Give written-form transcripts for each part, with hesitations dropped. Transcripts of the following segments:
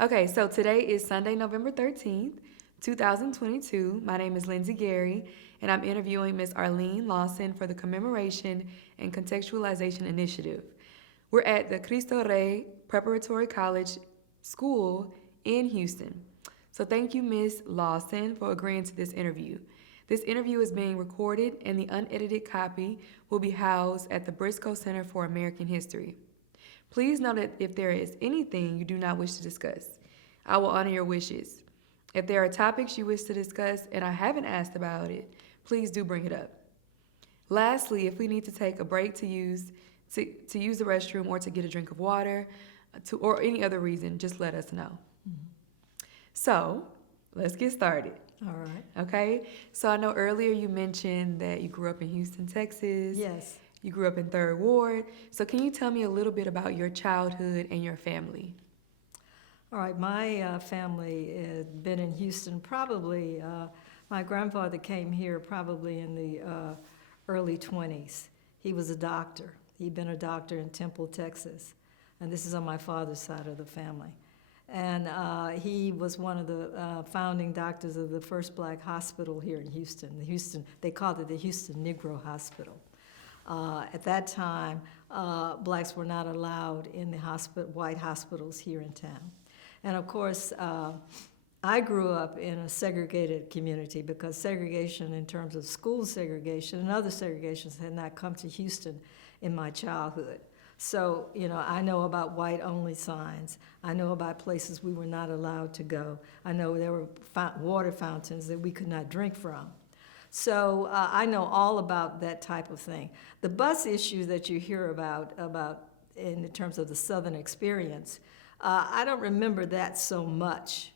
Okay, so today is Sunday, November 13th, 2022. My name is Lindsay Gary, and I'm interviewing Miss Arleen Lawson for the Commemoration and Contextualization Initiative. We're at the Cristo Rey Preparatory College School in Houston. So thank you, Miss Lawson, for agreeing to this interview. This interview is being recorded, and the unedited copy will be housed at the Briscoe Center for American History. Please note that if there is anything you do not wish to discuss, I will honor your wishes. If there are topics you wish to discuss and I haven't asked about it, please do bring it up. Lastly, if we need to take a break to use the restroom or to get a drink of water, or any other reason, just let us know. So, let's get started. All right. Okay? So I know earlier you mentioned that you grew up in Houston, Texas. Yes. You grew up in 3rd Ward. So can you tell me a little bit about your childhood and your family? All right. My family had been in Houston probably, my grandfather came here probably in the early 20s. He was a doctor. He'd been a doctor in Temple, Texas. And this is on my father's side of the family. And he was one of the founding doctors of the first black hospital here in Houston. They called it the Houston Negro Hospital. At that time, blacks were not allowed in the white hospitals here in town. And of course, I grew up in a segregated community because segregation in terms of school segregation and other segregations had not come to Houston in my childhood. So, I know about white-only signs. I know about places we were not allowed to go. I know there were water fountains that we could not drink from. So I know all about that type of thing. The bus issue that you hear about in terms of the Southern experience, I don't remember that so much.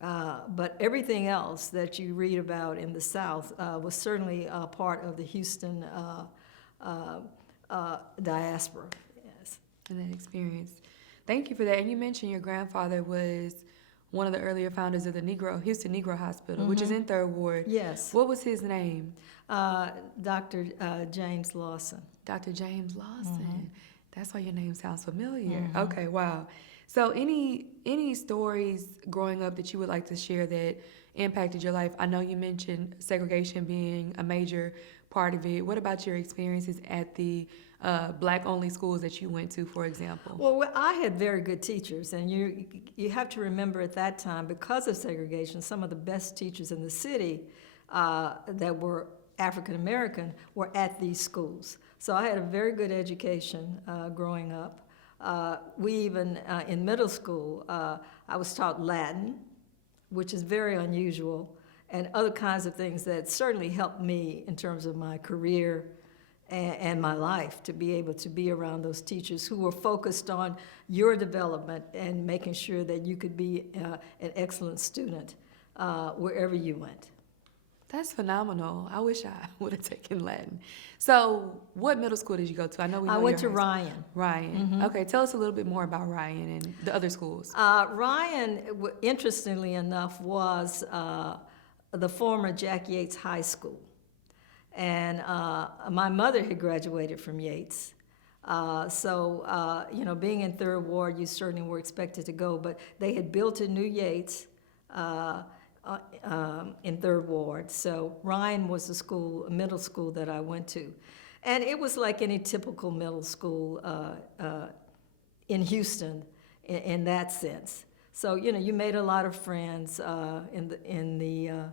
But everything else that you read about in the South was certainly part of the Houston diaspora. Yes. And that experience. Thank you for that. And you mentioned your grandfather was one of the earlier founders of the Houston Negro Hospital, which is in 3rd Ward. Yes. What was his name? Dr. James Lawson. Dr. James Lawson. That's why your name sounds familiar. Okay, wow. So any stories growing up that you would like to share that impacted your life? I know you mentioned segregation being a major part of it. What about your experiences at the black-only schools that you went to, for example? Well, I had very good teachers, and you have to remember at that time, because of segregation, some of the best teachers in the city that were African American were at these schools. So I had a very good education growing up. We even, in middle school, I was taught Latin, which is very unusual, and other kinds of things that certainly helped me in terms of my career and my life, to be able to be around those teachers who were focused on your development and making sure that you could be an excellent student wherever you went. That's phenomenal. I wish I would have taken Latin. So what middle school did you go to? I know we know I went your to Ryan. Ryan. Okay, tell us a little bit more about Ryan and the other schools. Ryan, interestingly enough, was the former Jack Yates High School. And my mother had graduated from Yates. So being in 3rd Ward, you certainly were expected to go, but they had built a new Yates in 3rd Ward. So Ryan was the middle school that I went to. And it was like any typical middle school in Houston in that sense. So, you made a lot of friends in the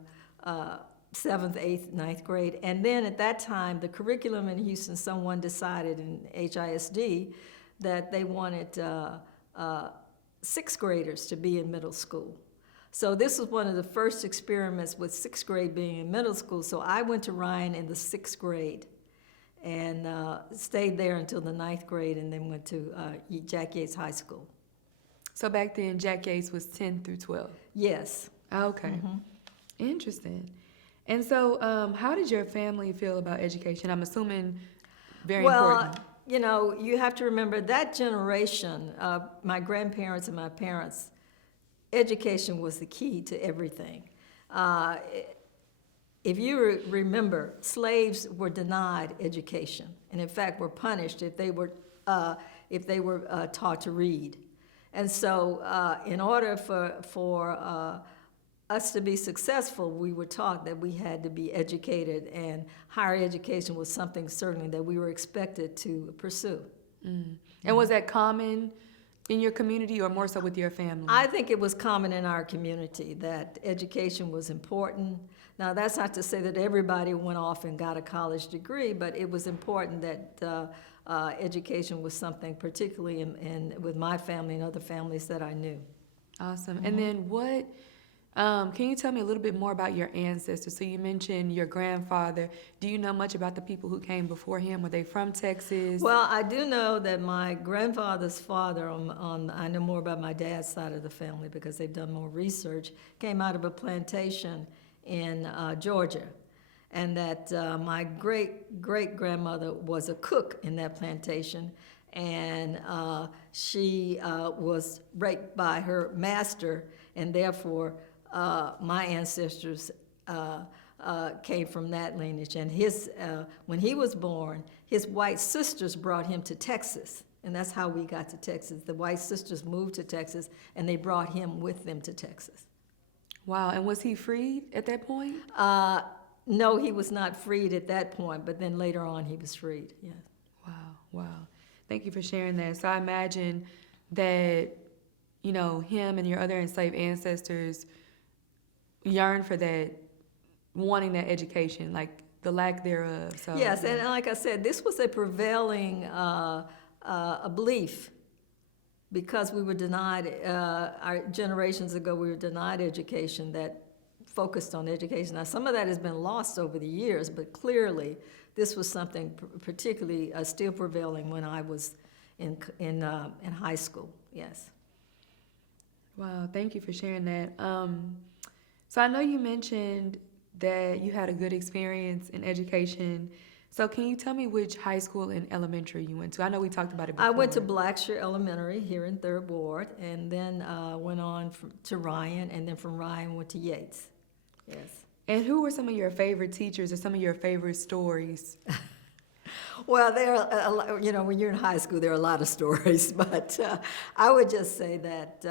7th, 8th, 9th grade. And then at that time, the curriculum in Houston, someone decided in HISD that they wanted 6th graders to be in middle school. So this was one of the first experiments with 6th grade being in middle school. So I went to Ryan in the 6th grade and stayed there until the 9th grade, and then went to Jack Yates High School. So back then, Jack Yates was 10 through 12? Yes. Okay. Interesting. And so how did your family feel about education? I'm assuming very important. Well, you have to remember that generation, my grandparents and my parents, education was the key to everything. If you remember, slaves were denied education, and in fact were punished if they were taught to read. And so in order for us to be successful, we were taught that we had to be educated, and higher education was something certainly that we were expected to pursue. And was that common in your community or more so with your family? I think it was common in our community that education was important. Now, that's not to say that everybody went off and got a college degree, but it was important that education was something, particularly with my family and other families that I knew. Awesome. And then what, can you tell me a little bit more about your ancestors? So you mentioned your grandfather. Do you know much about the people who came before him? Were they from Texas? Well, I do know that my grandfather's father, I know more about my dad's side of the family because they've done more research, came out of a plantation in Georgia. And that my great-great-grandmother was a cook in that plantation, and she was raped by her master, and therefore my ancestors came from that lineage. And when he was born, his white sisters brought him to Texas, and that's how we got to Texas. The white sisters moved to Texas, and they brought him with them to Texas. Wow. And was he freed at that point? No, he was not freed at that point, but then later on he was freed, yes. Wow. Thank you for sharing that. So I imagine that, him and your other enslaved ancestors yearned for that, wanting that education, like the lack thereof. So Yes, and like I said, this was a prevailing a belief because we were denied, our generations ago, we were denied education that focused on education. Now, some of that has been lost over the years, but clearly this was something particularly still prevailing when I was in high school, yes. Wow, thank you for sharing that. So I know you mentioned that you had a good experience in education. So can you tell me which high school and elementary you went to? I know we talked about it before. I went to Blackshear Elementary here in 3rd Ward, and then went on to Ryan, and then from Ryan went to Yates. Yes. And who were some of your favorite teachers or some of your favorite stories? Well, when you're in high school, there are a lot of stories, but I would just say that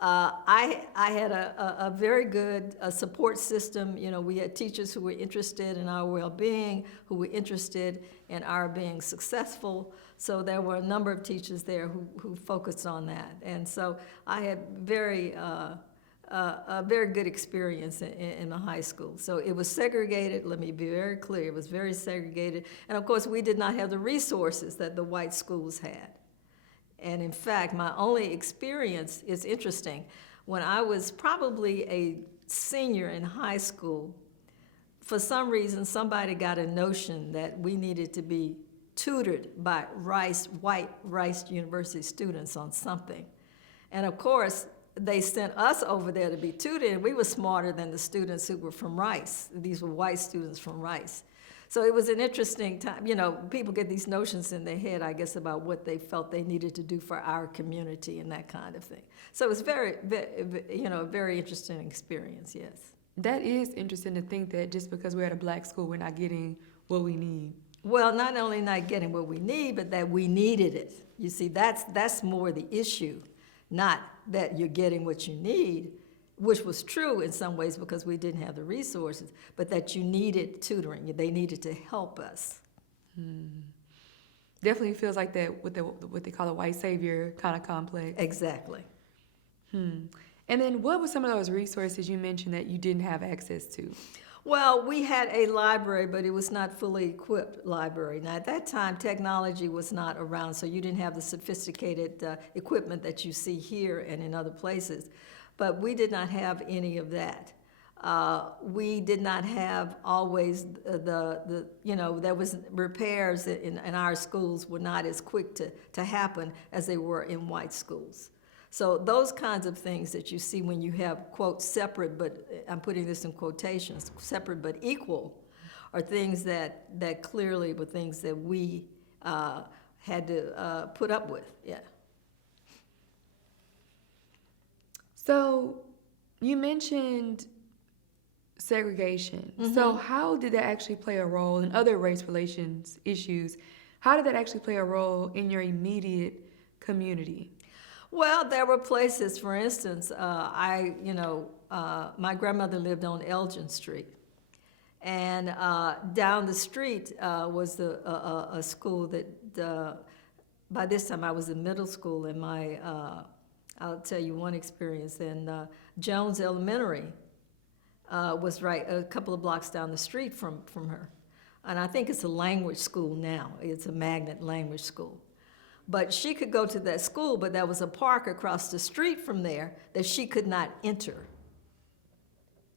I had a very good support system. We had teachers who were interested in our well-being, who were interested in our being successful. So there were a number of teachers there who focused on that. And so I had a very good experience in the high school. So it was segregated, let me be very clear, it was very segregated. And of course, we did not have the resources that the white schools had. And in fact, my only experience is interesting. When I was probably a senior in high school, for some reason, somebody got a notion that we needed to be tutored by white Rice University students on something. And of course, they sent us over there to be tutored, and we were smarter than the students who were from Rice. These were white students from Rice. So it was an interesting time. People get these notions in their head, I guess, about what they felt they needed to do for our community and that kind of thing. So it was a very interesting experience, yes. That is interesting to think that just because we're at a black school, we're not getting what we need. Well, not only not getting what we need, but that we needed it. You see, that's more the issue, not that you're getting what you need, which was true in some ways because we didn't have the resources, but that you needed tutoring. They needed to help us. Definitely feels like that with what they call a white savior kind of complex. Exactly. And then what were some of those resources you mentioned that you didn't have access to? Well, we had a library, but it was not fully equipped library. Now, at that time, technology was not around, so you didn't have the sophisticated equipment that you see here and in other places. But we did not have any of that. We did not have always there was repairs in our schools were not as quick to happen as they were in white schools. So those kinds of things that you see when you have, quote, separate, but I'm putting this in quotations, separate but equal, are things that clearly were things that we had to put up with, yeah. So you mentioned segregation. Mm-hmm. So how did that actually play a role in other race relations issues? How did that actually play a role in your immediate community? Well, there were places, for instance, my grandmother lived on Elgin Street. And down the street was a school that, by this time I was in middle school, and I'll tell you one experience, and Jones Elementary was right a couple of blocks down the street from her. And I think it's a language school now. It's a magnet language school. But she could go to that school, but there was a park across the street from there that she could not enter.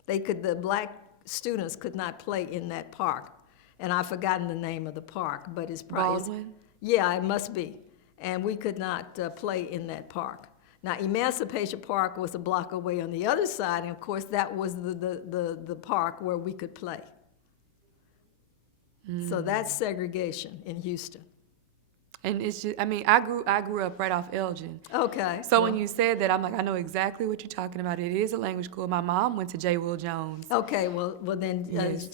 The black students could not play in that park. And I've forgotten the name of the park, but it's probably... Baldwin? Yeah, it must be. And we could not play in that park. Now, Emancipation Park was a block away on the other side, and of course that was the park where we could play. So that's segregation in Houston. And it's just, I mean, I grew up right off Elgin. Okay. So when you said that, I'm like, I know exactly what you're talking about. It is a language school. My mom went to J. Will Jones. Okay, well then, Yes.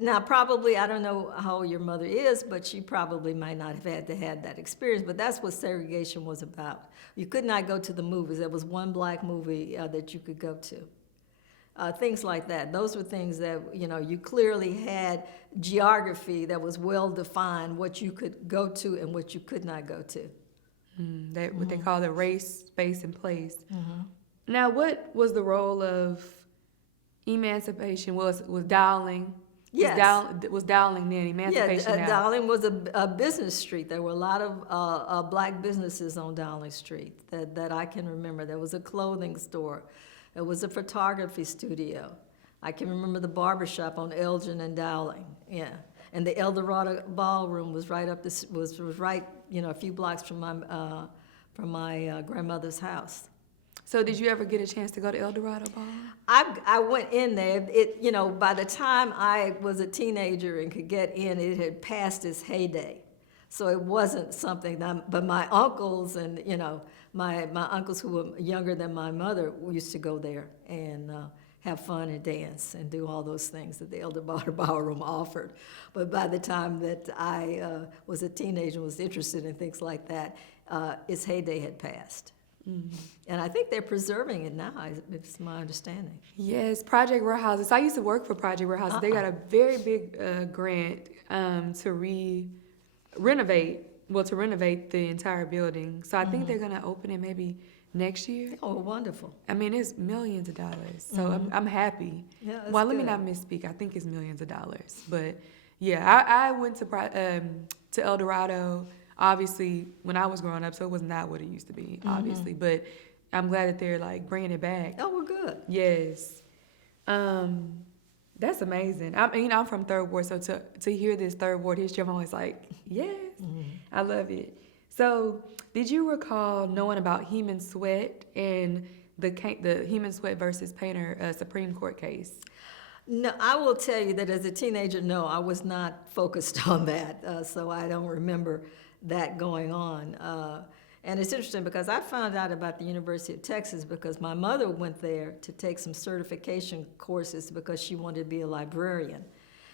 now probably, I don't know how old your mother is, but she probably might not have had that experience, but that's what segregation was about. You could not go to the movies. There was one black movie that you could go to. Things like that. Those were things that, you clearly had geography that was well defined, what you could go to and what you could not go to. What they call the race, space, and place. Now, what was the role of emancipation? Was Dowling? Yes. Was Dowling then Emancipation now? Dowling was a business street. There were a lot of black businesses on Dowling Street that I can remember. There was a clothing store. There was a photography studio. I can remember the barbershop on Elgin and Dowling. Yeah, and the El Dorado Ballroom was right up this was right a few blocks from my grandmother's house. So did you ever get a chance to go to El Dorado Ball? I went in there. By the time I was a teenager and could get in, it had passed its heyday. So it wasn't something but my uncles and, my uncles who were younger than my mother used to go there and have fun and dance and do all those things that the El Dorado Ballroom offered. But by the time that I was a teenager and was interested in things like that, its heyday had passed. And I think they're preserving it now, it's my understanding. Yes, Project Warehouses. I used to work for Project Warehouses. They got a very big grant to renovate the entire building. So I think they're going to open it maybe next year. Oh, wonderful. I mean, it's millions of dollars. So I'm happy. Yeah, that's well, let me good. not misspeak. I think it's millions of dollars. But yeah, I went to El Dorado, obviously, when I was growing up, so it was not what it used to be, obviously. But I'm glad that they're like bringing it back. Oh, well, good. Yes. That's amazing. I'm from Third Ward, so to hear this Third Ward history, I'm always like, yes, I love it. So, did you recall knowing about Heman Sweat and the Heman Sweat versus Painter Supreme Court case? No, I will tell you that as a teenager, no, I was not focused on that, so I don't remember that going on. And it's interesting because I found out about the University of Texas because my mother went there to take some certification courses because she wanted to be a librarian.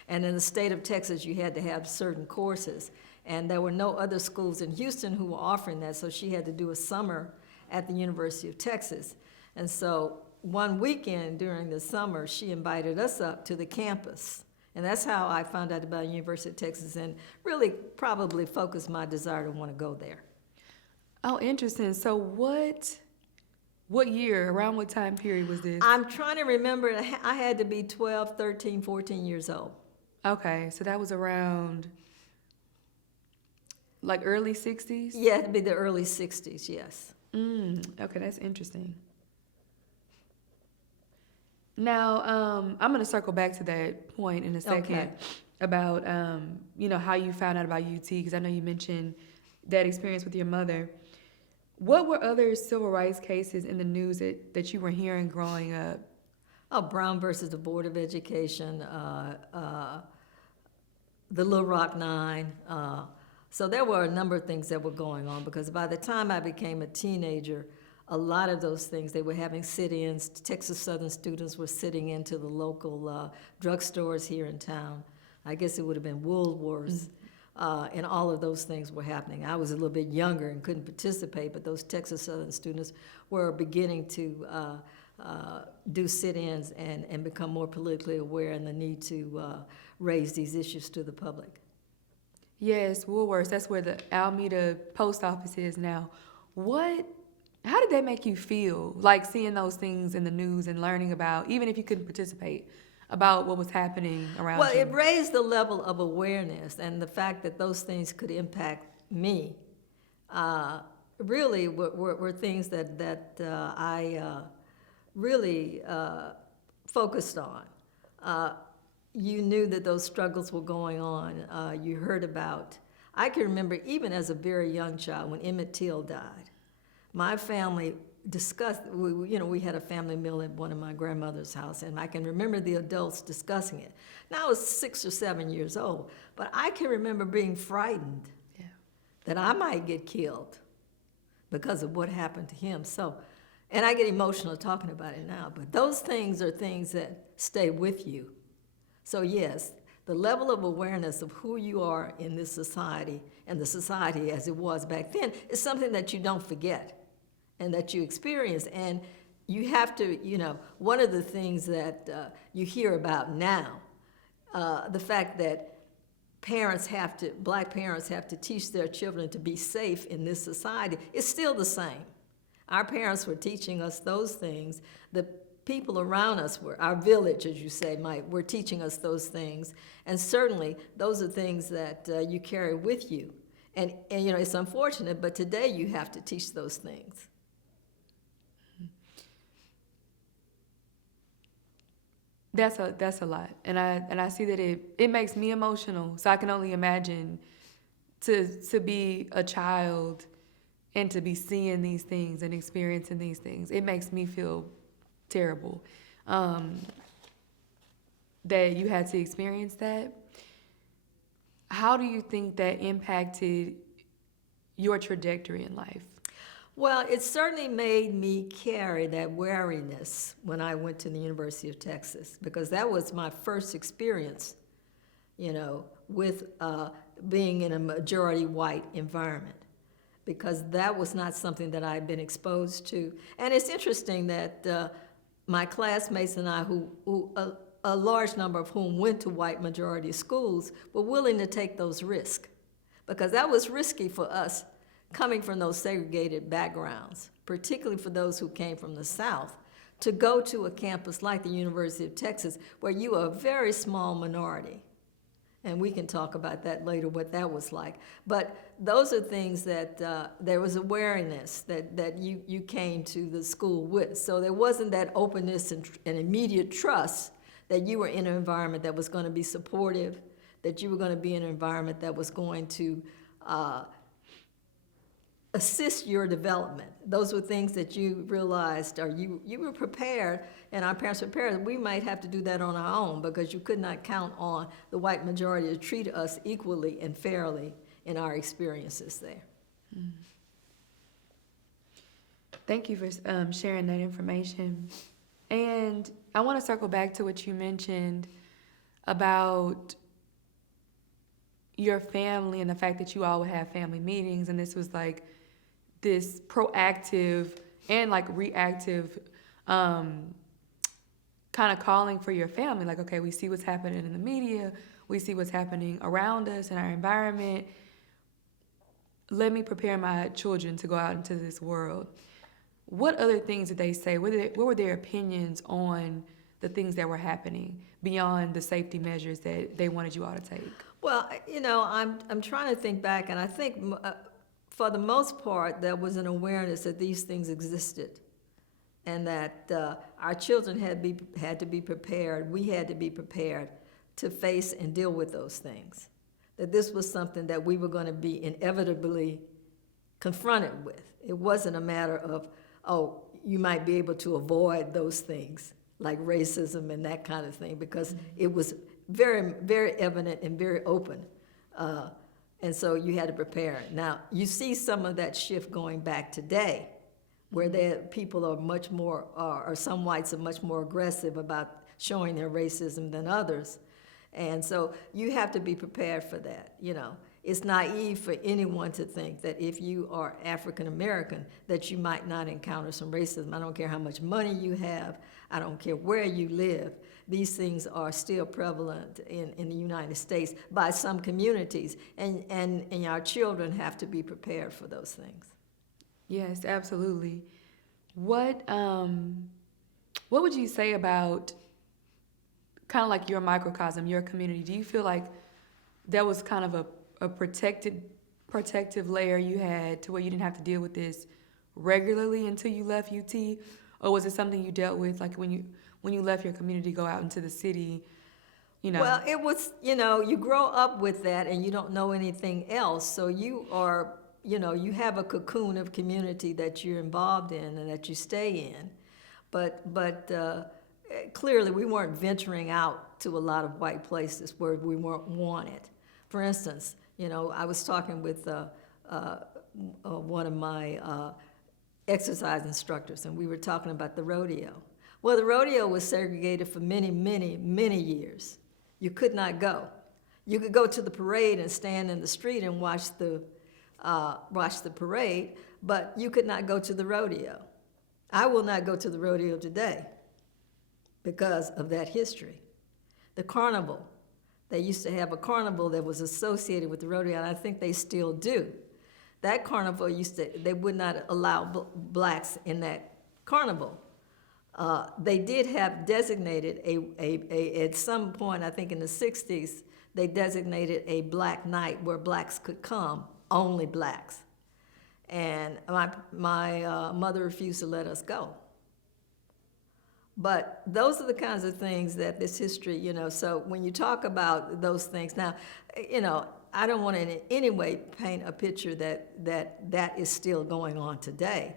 And in the state of Texas, you had to have certain courses. And there were no other schools in Houston who were offering that, so she had to do a summer at the University of Texas. And so one weekend during the summer, she invited us up to the campus. And that's how I found out about the University of Texas and really probably focused my desire to want to go there. Oh, interesting. So what year, around what time period was this? I'm trying to remember. I had to be 12, 13, 14 years old. Okay, so that was around like early 60s? Yeah, it'd be the early 60s, yes. Okay, that's interesting. Now, I'm going to circle back to that point in a second Okay. about, how you found out about UT, because I know you mentioned that experience with your mother. What were other civil rights cases in the news that you were hearing growing up? Oh, Brown versus the Board of Education, the Little Rock Nine. So there were a number of things that were going on because by the time I became a teenager, a lot of those things, they were having sit-ins. Texas Southern students were sitting into the local drugstores here in town. I guess it would have been Woolworths. and all of those things were happening. I was a little bit younger and couldn't participate, but those Texas Southern students were beginning to do sit-ins and become more politically aware and the need to raise these issues to the public. Yes, Woolworths, that's where the Alameda post office is now. How did that make you feel, like seeing those things in the news and learning about, even if you couldn't participate, about what was happening around Well, you? it raised the level of awareness, and the fact that those things could impact me really were things that I really focused on. You knew that those struggles were going on. You heard about. I can remember even as a very young child when Emmett Till died. My family discussed, we had a family meal at one of my grandmother's house, and I can remember the adults discussing it. Now I was 6 or 7 years old, but I can remember being frightened that I might get killed because of what happened to him. So, and I get emotional talking about it now, but those things are things that stay with you. So yes, the level of awareness of who you are in this society and the society as it was back then is something that you don't forget and that you experience. And you have to, one of the things that you hear about now, the fact that black parents have to teach their children to be safe in this society is still the same. Our parents were teaching us those things. The people around us our village, as you say, were teaching us those things. And certainly, those are things that you carry with you. And it's unfortunate, but today you have to teach those things. That's a lot, and I see that it makes me emotional. So I can only imagine to be a child and to be seeing these things and experiencing these things. It makes me feel terrible that you had to experience that. How do you think that impacted your trajectory in life? Well, it certainly made me carry that wariness when I went to the University of Texas, because that was my first experience, with being in a majority white environment, because that was not something that I had been exposed to. And it's interesting that my classmates and I, a large number of whom went to white majority schools, were willing to take those risks, because that was risky for us coming from those segregated backgrounds, particularly for those who came from the South, to go to a campus like the University of Texas, where you are a very small minority. And we can talk about that later, what that was like. But those are things that there was awareness that you came to the school with. So there wasn't that openness and immediate trust that you were in an environment that was going to be supportive, that you were going to be in an environment that was going to assist your development. Those were things that you realized, or you were prepared, and our parents were prepared. We might have to do that on our own, because you could not count on the white majority to treat us equally and fairly in our experiences there. Mm. Thank you for sharing that information. And I want to circle back to what you mentioned about your family and the fact that you all would have family meetings, and this was like this proactive and like reactive kind of calling for your family. Like, okay, we see what's happening in the media, we see what's happening around us in our environment. Let me prepare my children to go out into this world. What other things did they say? What were their opinions on the things that were happening beyond the safety measures that they wanted you all to take? Well, I'm trying to think back, and I think for the most part, there was an awareness that these things existed, and that our children had to be prepared. We had to be prepared to face and deal with those things. That this was something that we were going to be inevitably confronted with. It wasn't a matter of, you might be able to avoid those things like racism and that kind of thing, because it was very, very evident and very open. And so you had to prepare. Now, you see some of that shift going back today, where people are much more, or some whites are much more aggressive about showing their racism than others. And so you have to be prepared for that, It's naive for anyone to think that if you are African American, that you might not encounter some racism. I don't care how much money you have. I don't care where you live. These things are still prevalent in the United States by some communities, and our children have to be prepared for those things. Yes, absolutely. What would you say about kind of like your microcosm, your community? Do you feel like that was kind of a protective layer you had to where you didn't have to deal with this regularly until you left UT? Or was it something you dealt with like when you left your community, go out into the city, you know? Well, it was, you grow up with that and you don't know anything else. So you are, you have a cocoon of community that you're involved in and that you stay in. But clearly we weren't venturing out to a lot of white places where we weren't wanted. For instance, I was talking with one of my exercise instructors, and we were talking about the rodeo. Well, the rodeo was segregated for many, many, many years. You could not go. You could go to the parade and stand in the street and watch the parade, but you could not go to the rodeo. I will not go to the rodeo today because of that history. The carnival. They used to have a carnival that was associated with the rodeo, and I think they still do. That carnival they would not allow blacks in that carnival. They did have designated at some point, I think in the 60s, they designated a black night where blacks could come, only blacks. And my mother refused to let us go. But those are the kinds of things that this history, so when you talk about those things, now, I don't want to in any way paint a picture that is still going on today.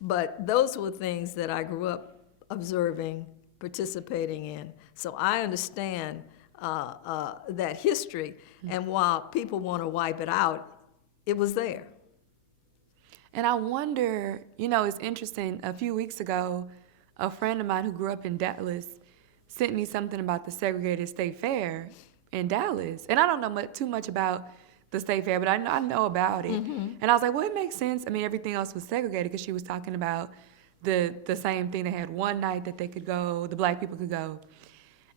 But those were things that I grew up observing, participating in. So I understand that history, and while people want to wipe it out, it was there. And I wonder, it's interesting, a few weeks ago, a friend of mine who grew up in Dallas sent me something about the segregated state fair in Dallas. And I don't know too much about the state fair, but I know about it. Mm-hmm. And I was like, well, it makes sense. I mean, everything else was segregated because she was talking about the same thing. They had one night that they could go, the black people could go.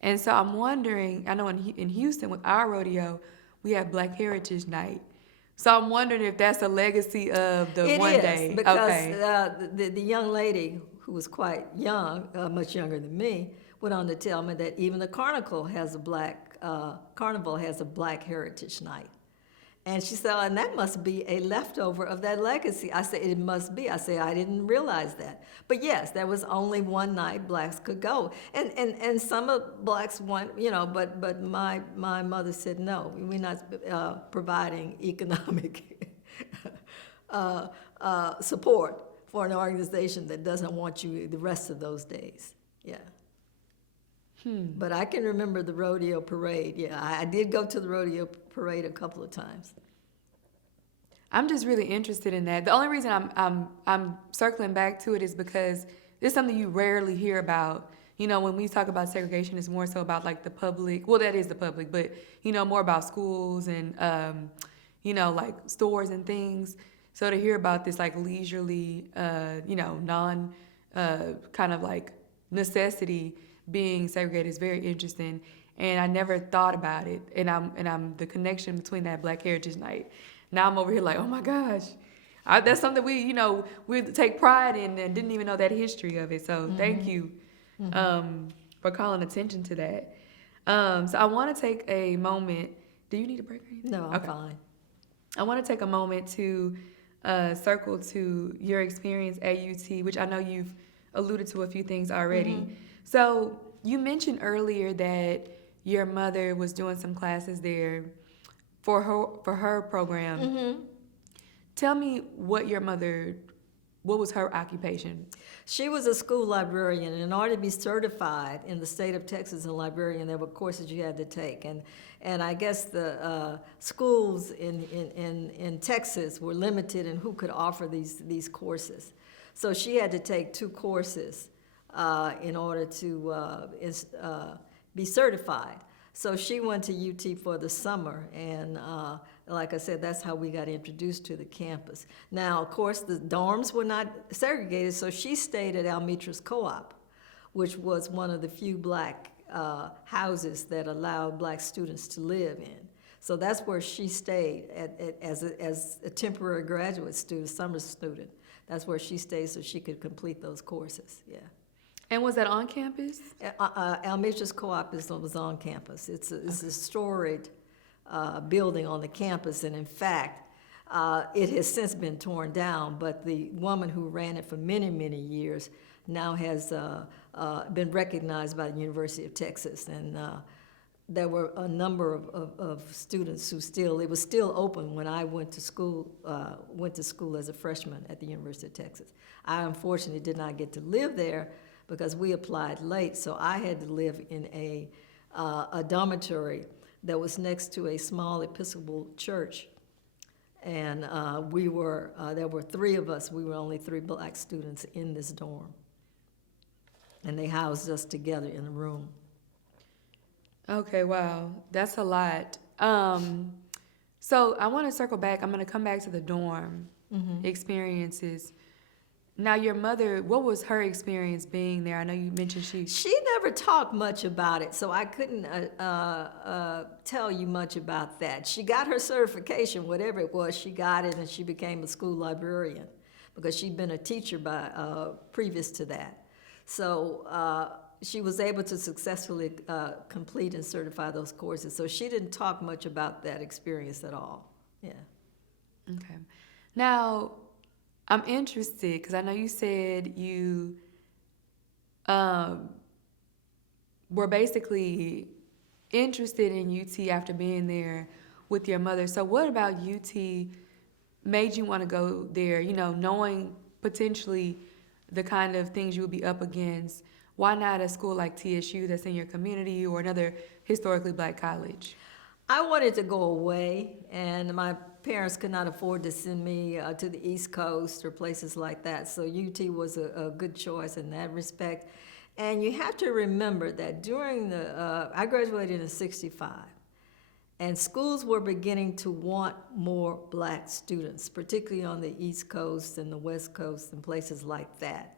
And so I'm wondering, I know in Houston with our rodeo, we have Black Heritage Night. So I'm wondering if that's a legacy of the one day. It is, because the young lady who was quite young, much younger than me, went on to tell me that even the carnival has a Black Heritage Night. And she said, and that must be a leftover of that legacy. I said, it must be. I said, I didn't realize that. But yes, there was only one night blacks could go. And some of blacks want, but my mother said, no, we're not providing economic support for an organization that doesn't want you the rest of those days. Yeah. But I can remember the rodeo parade. Yeah, I did go to the rodeo parade a couple of times. I'm just really interested in that. The only reason I'm circling back to it is because it's something you rarely hear about. When we talk about segregation, it's more so about like the public. Well, that is the public, but more about schools and like stores and things. So to hear about this like leisurely, non kind of like necessity being segregated is very interesting, and I never thought about it. And I'm the connection between that Black Heritage Night. Now I'm over here like, oh my gosh, that's something we take pride in and didn't even know that history of it. So thank you for calling attention to that. So I want to take a moment. Do you need a break or anything? No, I'm fine. I want to take a moment to circle to your experience at UT, which I know you've alluded to a few things already. Mm-hmm. So you mentioned earlier that your mother was doing some classes there for her program. Mm-hmm. Tell me what was her occupation? She was a school librarian. In order to be certified in the state of Texas as a librarian, there were courses you had to take. And I guess the schools in Texas were limited in who could offer these courses. So she had to take 2 courses in order to be certified. So she went to UT for the summer, and like I said, that's how we got introduced to the campus. Now, of course, the dorms were not segregated, so she stayed at Almitra's Co-op, which was one of the few black houses that allowed black students to live in. So that's where she stayed as a temporary graduate student, summer student. That's where she stayed so she could complete those courses, yeah. And was that on campus? Almitra's Co-op was on campus. It's a storied building on the campus, and in fact, it has since been torn down, but the woman who ran it for many, many years now has been recognized by the University of Texas, and there were a number of students who it was still open when I went to school as a freshman at the University of Texas. I unfortunately did not get to live there because we applied late, so I had to live in a dormitory that was next to a small Episcopal church. And there were three of us. We were only three black students in this dorm. And they housed us together in a room. Okay, wow, that's a lot. So I want to circle back. I'm going to come back to the dorm experiences. Now, your mother, what was her experience being there? I know you mentioned She never talked much about it, so I couldn't tell you much about that. She got her certification, whatever it was, she got it, and she became a school librarian because she'd been a teacher previous to that. So she was able to successfully complete and certify those courses. So she didn't talk much about that experience at all. Yeah. Okay. Now, I'm interested because I know you said you were basically interested in UT after being there with your mother. So what about UT made you want to go there, knowing potentially the kind of things you would be up against? Why not a school like TSU that's in your community or another historically black college? I wanted to go away, and my parents could not afford to send me to the East Coast or places like that, so UT was a good choice in that respect. And you have to remember that during I graduated in '65, and schools were beginning to want more black students, particularly on the East Coast and the West Coast and places like that.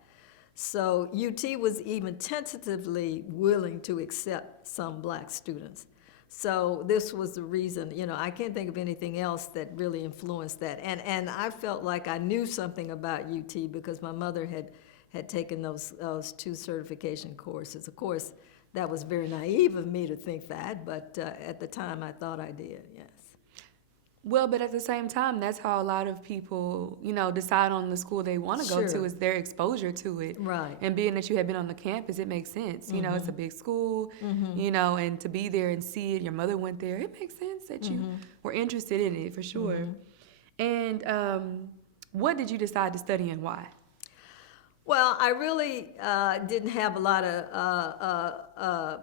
So UT was even tentatively willing to accept some black students. So this was the reason, I can't think of anything else that really influenced that. And I felt like I knew something about UT because my mother had taken those two certification courses. Of course, that was very naive of me to think that, but at the time I thought I did, yes. Well, but at the same time, that's how a lot of people, decide on the school they want to go to, is their exposure to it. Right. And being that you had been on the campus, it makes sense. It's a big school, and to be there and see it, your mother went there, it makes sense that you were interested in it for sure. And what did you decide to study and why? Well, I really didn't have a lot of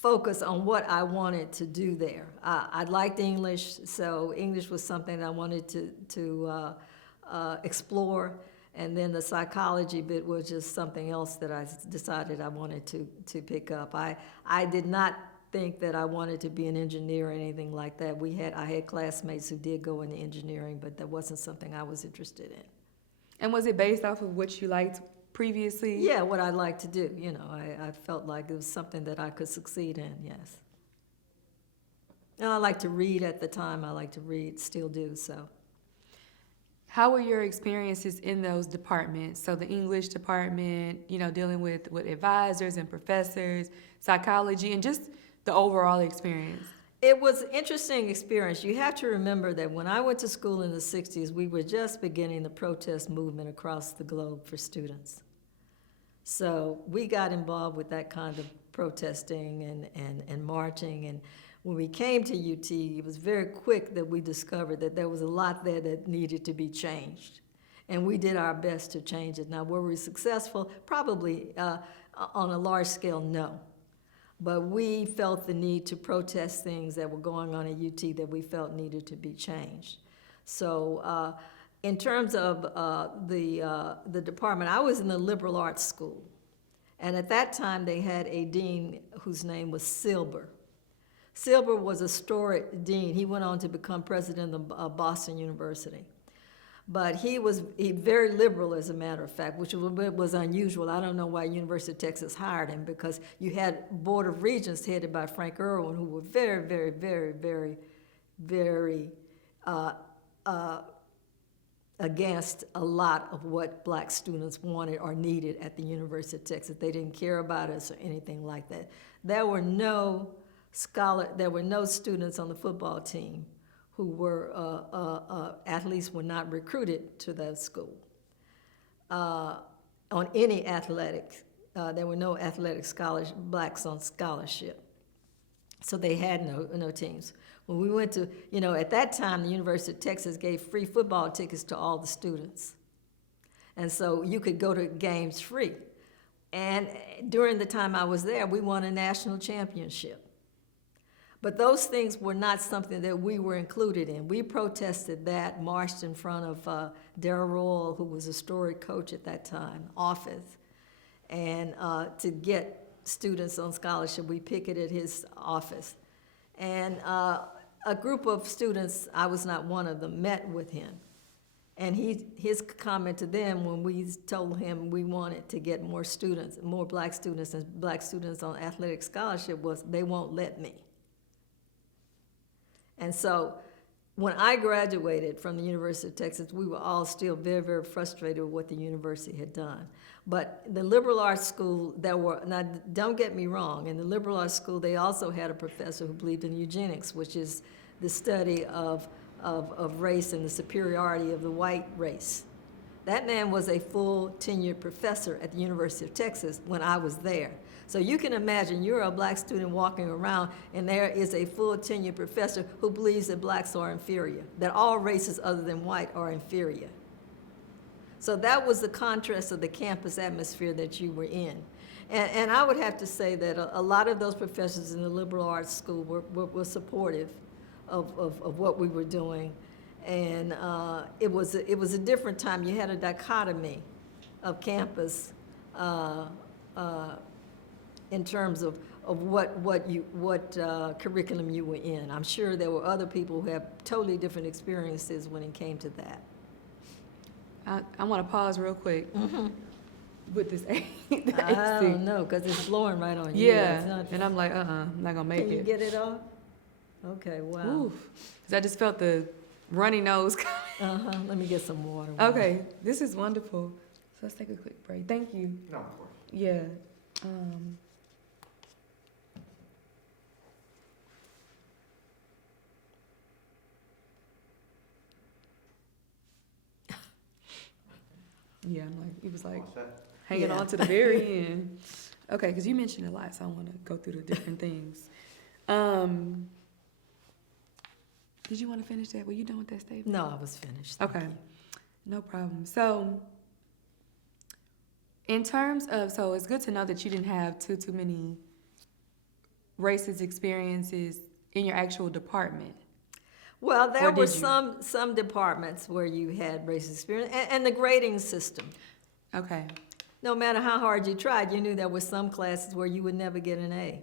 focus on what I wanted to do there. I liked English, so English was something I wanted to explore, and then the psychology bit was just something else that I decided I wanted to pick up. I did not think that I wanted to be an engineer or anything like that. I had classmates who did go into engineering, but that wasn't something I was interested in. And was it based off of what you liked previously? Yeah, what I'd like to do. I felt like it was something that I could succeed in, yes. And I liked to read at the time. I liked to read, still do, so. How were your experiences in those departments? So the English department, dealing with advisors and professors, psychology, and just the overall experience. It was an interesting experience. You have to remember that when I went to school in the '60s, we were just beginning the protest movement across the globe for students. So we got involved with that kind of protesting and marching. And when we came to UT, it was very quick that we discovered that there was a lot there that needed to be changed. And we did our best to change it. Now, were we successful? Probably on a large scale, no. But we felt the need to protest things that were going on at UT that we felt needed to be changed. So in terms of the department, I was in the liberal arts school. And at that time, they had a dean whose name was Silber. Silber was a storied dean. He went on to become president of Boston University. But he was very liberal, as a matter of fact, which was unusual. I don't know why University of Texas hired him, because you had Board of Regents headed by Frank Irwin, who were very, very, very, very, very against a lot of what black students wanted or needed at the University of Texas. They didn't care about us or anything like that. There were no students on the football team who were athletes were not recruited to that school. On any athletics, there were no athletic blacks on scholarship. So they had no teams. When we went to, at that time, the University of Texas gave free football tickets to all the students. And so you could go to games free. And during the time I was there, we won a national championship. But those things were not something that we were included in. We protested that, marched in front of Darrell Royal, who was a storied coach at that time, office. And to get students on scholarship, we picketed his office. And a group of students, I was not one of them, met with him. And his comment to them when we told him we wanted to get more students, more black students and black students on athletic scholarship was, "They won't let me." And so when I graduated from the University of Texas, we were all still very, very frustrated with what the university had done. But the liberal arts school, now don't get me wrong, in the liberal arts school, they also had a professor who believed in eugenics, which is the study of race and the superiority of the white race. That man was a full tenured professor at the University of Texas when I was there. So you can imagine you're a black student walking around and there is a full tenured professor who believes that blacks are inferior, that all races other than white are inferior. So that was the contrast of the campus atmosphere that you were in. And I would have to say that a lot of those professors in the liberal arts school were supportive of what we were doing. And it was a different time. You had a dichotomy of campus in terms of what curriculum you were in. I'm sure there were other people who have totally different experiences when it came to that. I want to pause real quick with this I AC. don't know, because it's blowing right on you. Yeah, It's not, and I'm like, I'm not gonna make can you it. get it off? Okay, wow. Oof, 'cause I just felt the runny nose. Let me get some water. Okay, this is wonderful. So let's take a quick break. Thank you. No, of course. Yeah. Yeah, I'm like, it was like All set? hanging Yeah. on to the very end. Okay, because you mentioned a lot, so I want to go through the different things. Did you want to finish that? Were you done with that statement? No, I was finished. Thank Okay, you. no problem. So, in terms of, so it's good to know that you didn't have too many racist experiences in your actual department. Well, Or there were did you? some departments where you had racist experience, and the grading system. Okay, No matter how hard you tried, you knew there were some classes where you would never get an A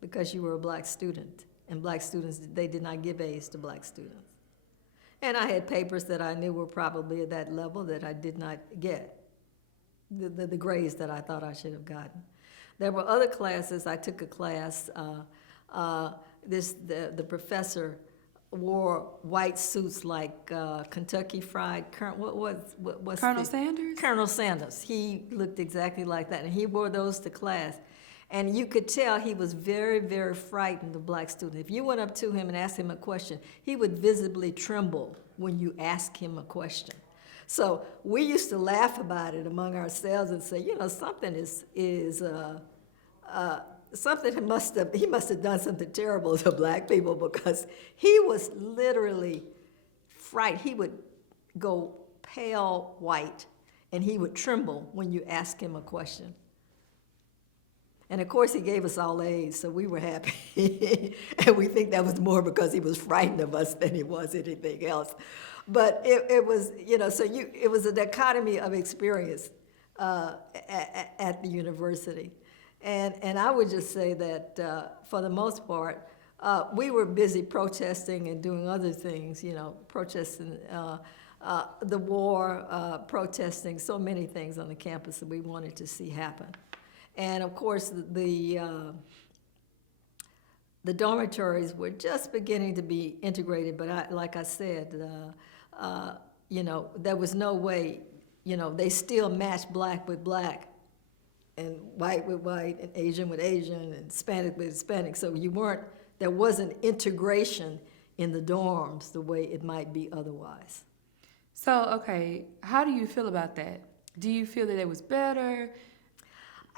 because you were a black student. And black students, they did not give A's to black students. And I had papers that I knew were probably at that level that I did not get, the grades that I thought I should have gotten. There were other classes. I took a class, the professor wore white suits like Kentucky Fried, what's Colonel Sanders? Colonel Sanders. He looked exactly like that, and he wore those to class. And you could tell he was very, very frightened of black students. If you went up to him and asked him a question, he would visibly tremble when you asked him a question. So we used to laugh about it among ourselves and say, something something he must have done something terrible to black people, because he was literally frightened. He would go pale white and he would tremble when you asked him a question. And of course, he gave us all A's, so we were happy. And we think that was more because he was frightened of us than he was anything else. But it was, it was a dichotomy of experience at the university. And I would just say that for the most part, we were busy protesting and doing other things, protesting the war, protesting so many things on the campus that we wanted to see happen. And of course, the dormitories were just beginning to be integrated, but like I said, there was no way, they still matched black with black and white with white and Asian with Asian and Hispanic with Hispanic. So there wasn't integration in the dorms the way it might be otherwise. So, okay, how do you feel about that? Do you feel that it was better?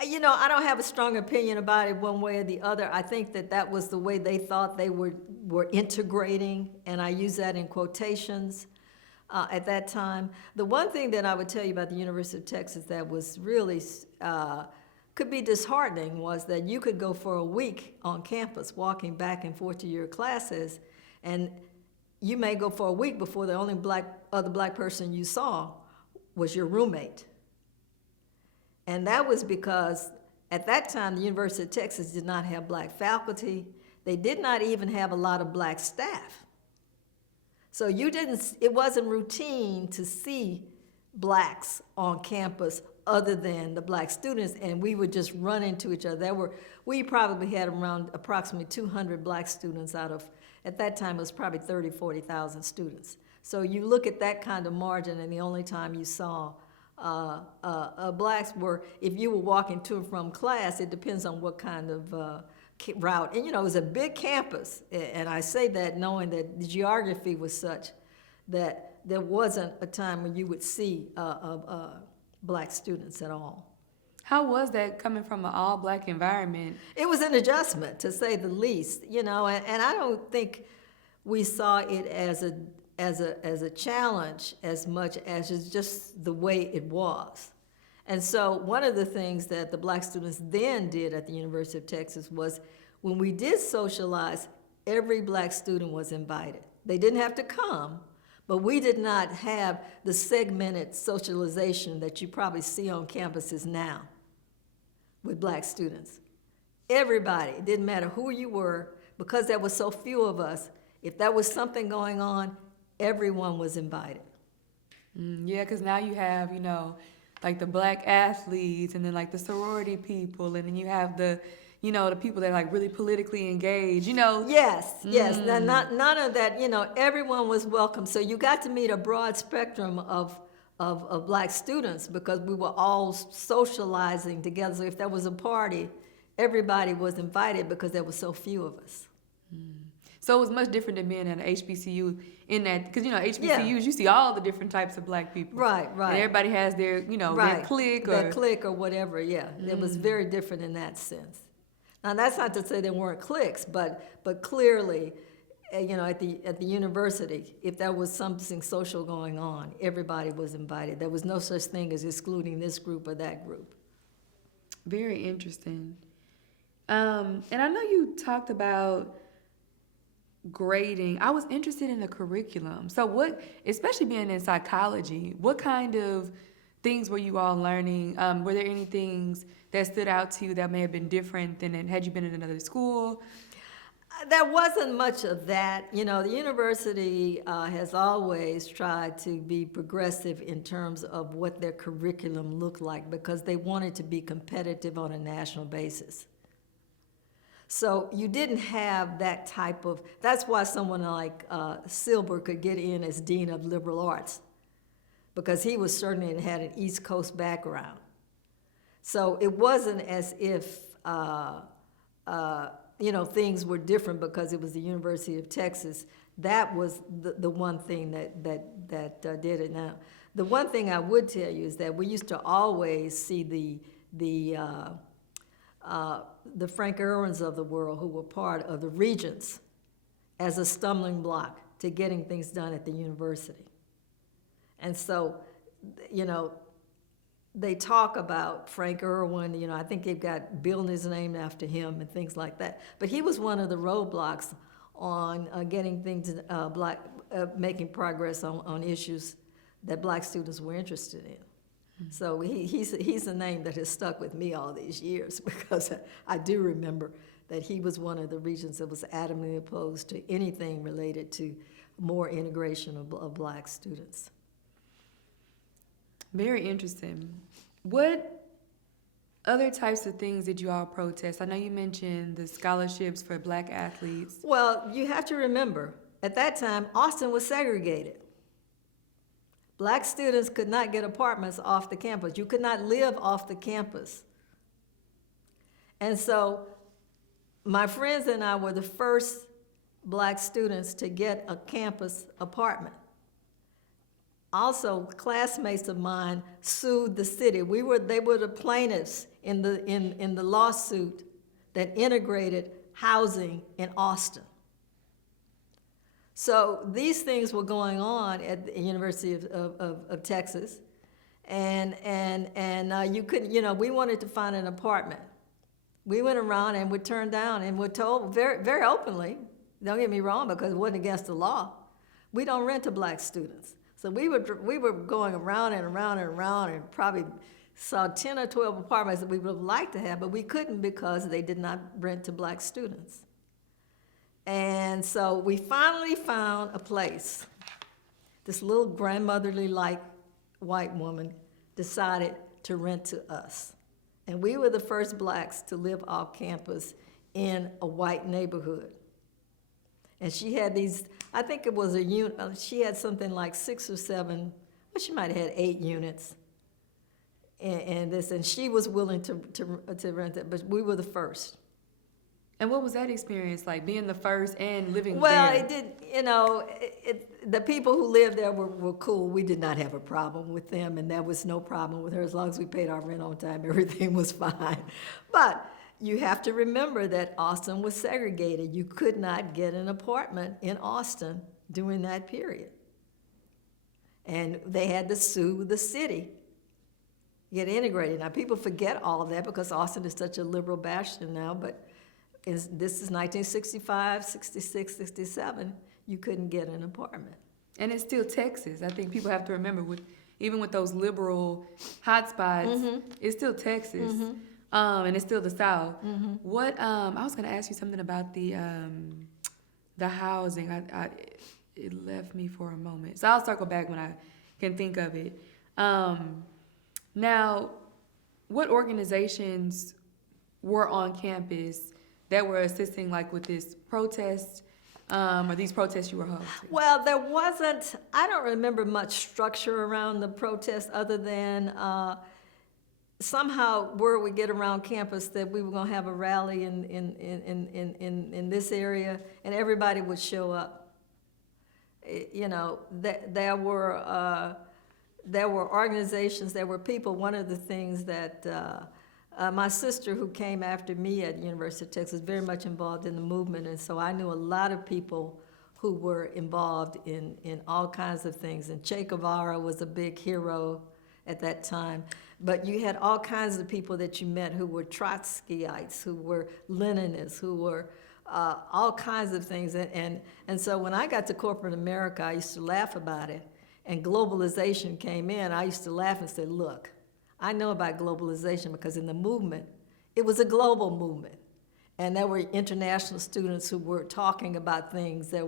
I don't have a strong opinion about it one way or the other. I think that was the way they thought they were integrating, and I use that in quotations at that time. The one thing that I would tell you about the University of Texas that was really could be disheartening was that you could go for a week on campus walking back and forth to your classes, and you may go for a week before the only other black person you saw was your roommate. And that was because at that time, the University of Texas did not have black faculty. They did not even have a lot of black staff. So it wasn't routine to see blacks on campus other than the black students, and we would just run into each other. We probably had around approximately 200 black students out of, at that time, it was probably 30,000, 40,000 students. So you look at that kind of margin, and the only time you saw blacks were, if you were walking to and from class, it depends on what kind of route. And it was a big campus, and I say that knowing that the geography was such that there wasn't a time when you would see black students at all. How was that coming from an all-black environment? It was an adjustment, to say the least, and I don't think we saw it as a challenge as much as it's just the way it was. And so one of the things that the black students then did at the University of Texas was when we did socialize, every black student was invited. They didn't have to come, but we did not have the segmented socialization that you probably see on campuses now with black students. Everybody, it didn't matter who you were, because there were so few of us, if there was something going on, everyone was invited. Yeah, because now you have, like the black athletes and then like the sorority people, and then you have the people that are like really politically engaged, Yes. Now, none of that, everyone was welcome. So you got to meet a broad spectrum of black students because we were all socializing together. So if there was a party, everybody was invited because there were so few of us. So it was much different than being at an HBCU in that, because, HBCUs, you see all the different types of black people. Right. And everybody has their, their clique. Their clique or whatever, yeah. It was very different in that sense. Now, that's not to say there weren't cliques, but clearly, at the university, if there was something social going on, everybody was invited. There was no such thing as excluding this group or that group. Very interesting. And I know you talked about grading. I was interested in the curriculum. So especially being in psychology, what kind of things were you all learning? Were there any things that stood out to you that may have been different than had you been in another school? There wasn't much of that. The university has always tried to be progressive in terms of what their curriculum looked like because they wanted to be competitive on a national basis. So you didn't have that type of, that's why someone like Silber could get in as Dean of Liberal Arts, because he was certainly had an East Coast background. So it wasn't as if, things were different because it was the University of Texas. That was the one thing that did it. Now, the one thing I would tell you is that we used to always see the Frank Irwins of the world who were part of the Regents as a stumbling block to getting things done at the university. And so, they talk about Frank Irwin, I think they've got buildings named after him and things like that. But he was one of the roadblocks on getting things, making progress on issues that black students were interested in. So he's a name that has stuck with me all these years because I do remember that he was one of the regents that was adamantly opposed to anything related to more integration of black students. Very interesting. What other types of things did you all protest? I know you mentioned the scholarships for black athletes. Well, you have to remember, at that time, Austin was segregated. Black students could not get apartments off the campus. You could not live off the campus. And so my friends and I were the first black students to get a campus apartment. Also, classmates of mine sued the city. They were the plaintiffs in the lawsuit that integrated housing in Austin. So these things were going on at the University of Texas, and you couldn't, we wanted to find an apartment. We went around and were turned down and were told very, very openly, don't get me wrong, because it wasn't against the law, we don't rent to black students. So we were going around and around and around and probably saw 10 or 12 apartments that we would have liked to have, but we couldn't because they did not rent to black students. And so we finally found a place. This little grandmotherly-like white woman decided to rent to us. And we were the first blacks to live off campus in a white neighborhood. And she had these, I think it was a unit, she had something like 6 or 7, well, she might have had 8 units. And she was willing to rent it, but we were the first. And what was that experience like, being the first and living there? Well, it did, the people who lived there were cool. We did not have a problem with them, and there was no problem with her. As long as we paid our rent on time, everything was fine. But you have to remember that Austin was segregated. You could not get an apartment in Austin during that period. And they had to sue the city, get integrated. Now, people forget all of that because Austin is such a liberal bastion now, but this is 1965, 66, 67, you couldn't get an apartment. And it's still Texas. I think people have to remember, even with those liberal hotspots, it's still Texas. And it's still the South. What, I was gonna ask you something about the housing. It left me for a moment. So I'll circle back when I can think of it. Now, what organizations were on campus that were assisting with this protest, or these protests you were hosting? Well, there wasn't, I don't remember much structure around the protest other than somehow word would get around campus that we were going to have a rally in this area, and everybody would show up. There were organizations, there were people. One of the things that my sister, who came after me at University of Texas, very much involved in the movement, and so I knew a lot of people who were involved in all kinds of things. And Che Guevara was a big hero at that time. But you had all kinds of people that you met who were Trotskyites, who were Leninists, who were all kinds of things. And so when I got to corporate America, I used to laugh about it. And globalization came in. I used to laugh and say, look, I know about globalization because in the movement, it was a global movement. And there were international students who were talking about things that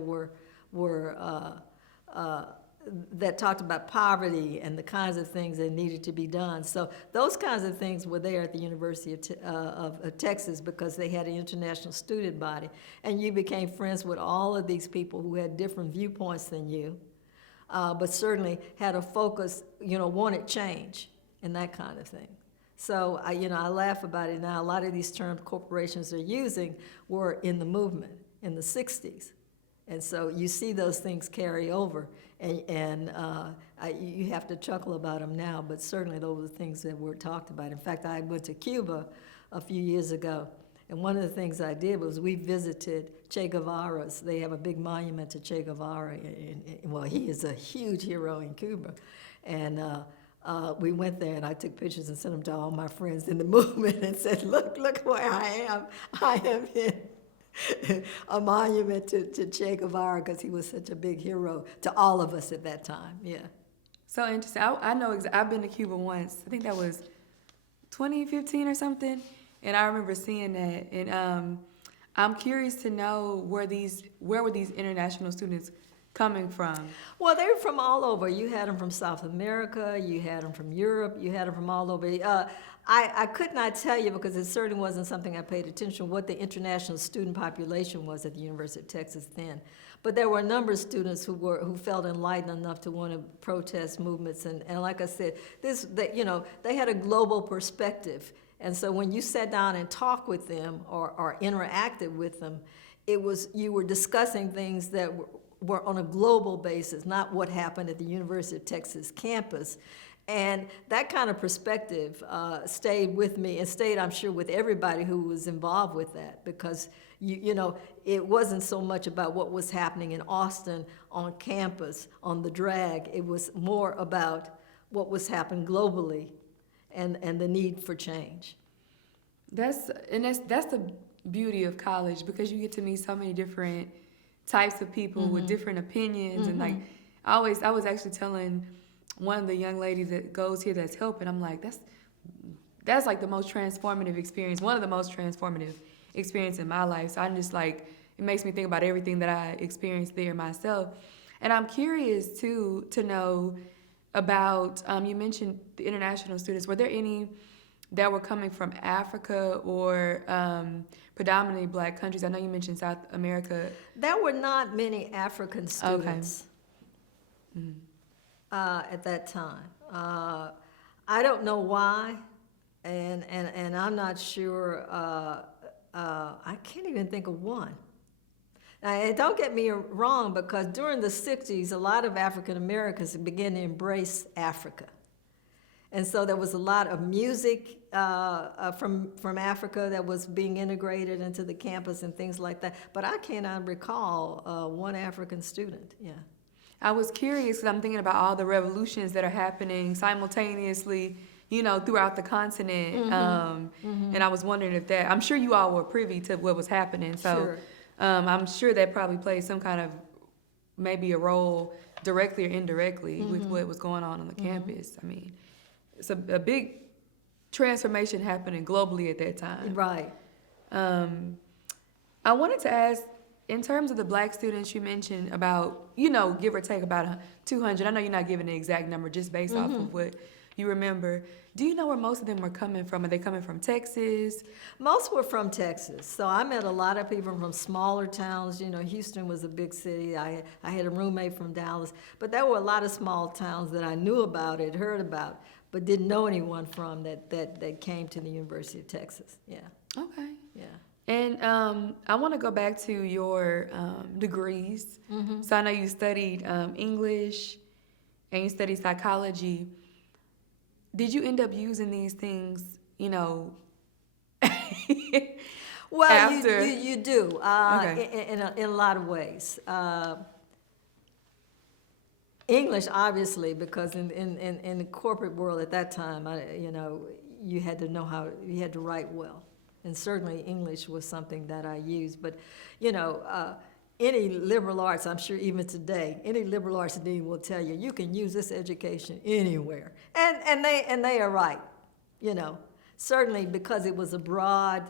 that talked about poverty and the kinds of things that needed to be done. So those kinds of things were there at the University of Texas because they had an international student body. And you became friends with all of these people who had different viewpoints than you, but certainly had a focus, wanted change and that kind of thing. So I laugh about it now. A lot of these terms corporations are using were in the movement in the 60s. And so you see those things carry over, and you have to chuckle about them now, but certainly those were the things that were talked about. In fact, I went to Cuba a few years ago, and one of the things I did was we visited Che Guevara's. They have a big monument to Che Guevara. Well, he is a huge hero in Cuba. And we went there, and I took pictures and sent them to all my friends in the movement and said, look where I am. I am in a monument to Che Guevara because he was such a big hero to all of us at that time, yeah. So interesting. I know I've been to Cuba once. I think that was 2015 or something, and I remember seeing that. And I'm curious to know where were these international students coming from? Well, they were from all over. You had them from South America, you had them from Europe, you had them from all over. I could not tell you, because it certainly wasn't something I paid attention to, what the international student population was at the University of Texas then. But there were a number of students who felt enlightened enough to want to protest movements, and like I said, they had a global perspective. And so when you sat down and talked with them or interacted with them, you were discussing things that were on a global basis, not what happened at the University of Texas campus. And that kind of perspective stayed with me, and stayed, I'm sure, with everybody who was involved with that, because it wasn't so much about what was happening in Austin on campus, on the drag. It was more about what was happening globally and the need for change. That's the beauty of college, because you get to meet so many different types of people with different opinions. And like I was actually telling one of the young ladies that goes here that's helping, I'm like, that's like the most transformative experience, one of the most transformative experience in my life. So I'm just like, it makes me think about everything that I experienced there myself. And I'm curious too to know about, you mentioned the international students. Were there any that were coming from Africa or predominantly black countries? I know you mentioned South America. There were not many African students at that time. I don't know why, and I'm not sure. I can't even think of one. Now, and don't get me wrong, because during the 60s, a lot of African Americans began to embrace Africa. And so there was a lot of music from Africa that was being integrated into the campus and things like that. But I cannot recall one African student, yeah. I was curious because I'm thinking about all the revolutions that are happening simultaneously, throughout the continent. And I was wondering if I'm sure you all were privy to what was happening. So Sure. I'm sure that probably played some kind of, maybe a role directly or indirectly with what was going on the campus. I mean, it's a big transformation happening globally at that time. Right. I wanted to ask, in terms of the black students you mentioned about, give or take about 200, I know you're not giving the exact number just based off of what you remember. Do you know where most of them were coming from? Are they coming from Texas? Most were from Texas. So I met a lot of people from smaller towns. Houston was a big city. I had a roommate from Dallas. But there were a lot of small towns that I knew about, had heard about, but didn't know anyone from that came to the University of Texas. Yeah. Okay. Yeah. And I want to go back to your degrees. So I know you studied English and you studied psychology. Did you end up using these things, Well, after? you do Okay. in a lot of ways. English, obviously, because in the corporate world at that time, you had to know you had to write well. And certainly English was something that I used. But, any liberal arts, I'm sure even today, any liberal arts student will tell you can use this education anywhere. And they are right, Certainly because it was a broad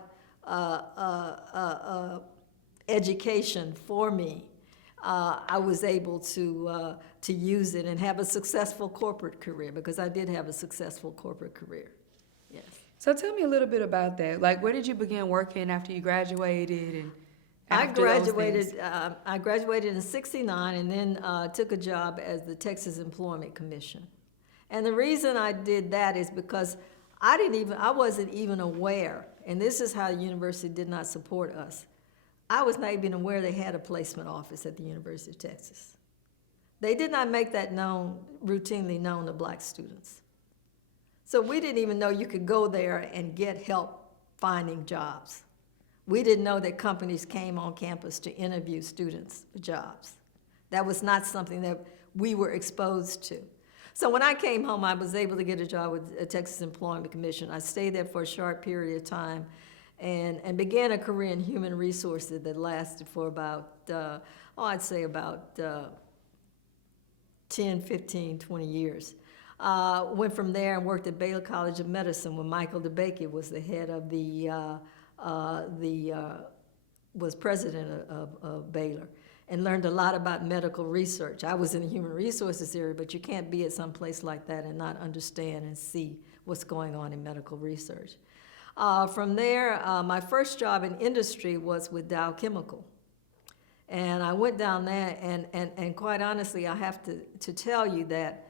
education for me. I was able to use it and have a successful corporate career, because I did have a successful corporate career. Yes. So tell me a little bit about that. Like, where did you begin working after you graduated? And after those things? I graduated in '69 and then took a job as the Texas Employment Commission. And the reason I did that is because I wasn't even aware, and this is how the university did not support us. I was not even aware they had a placement office at the University of Texas. They did not make that routinely known to black students. So we didn't even know you could go there and get help finding jobs. We didn't know that companies came on campus to interview students for jobs. That was not something that we were exposed to. So when I came home, I was able to get a job with the Texas Employment Commission. I stayed there for a short period of time and began a career in human resources that lasted for about, I'd say about 10, 15, 20 years. Went from there and worked at Baylor College of Medicine when Michael DeBakey was the head of was president of Baylor, and learned a lot about medical research. I was in the human resources area, but you can't be at some place like that and not understand and see what's going on in medical research. From there, my first job in industry was with Dow Chemical. And I went down there, and quite honestly, I have to tell you that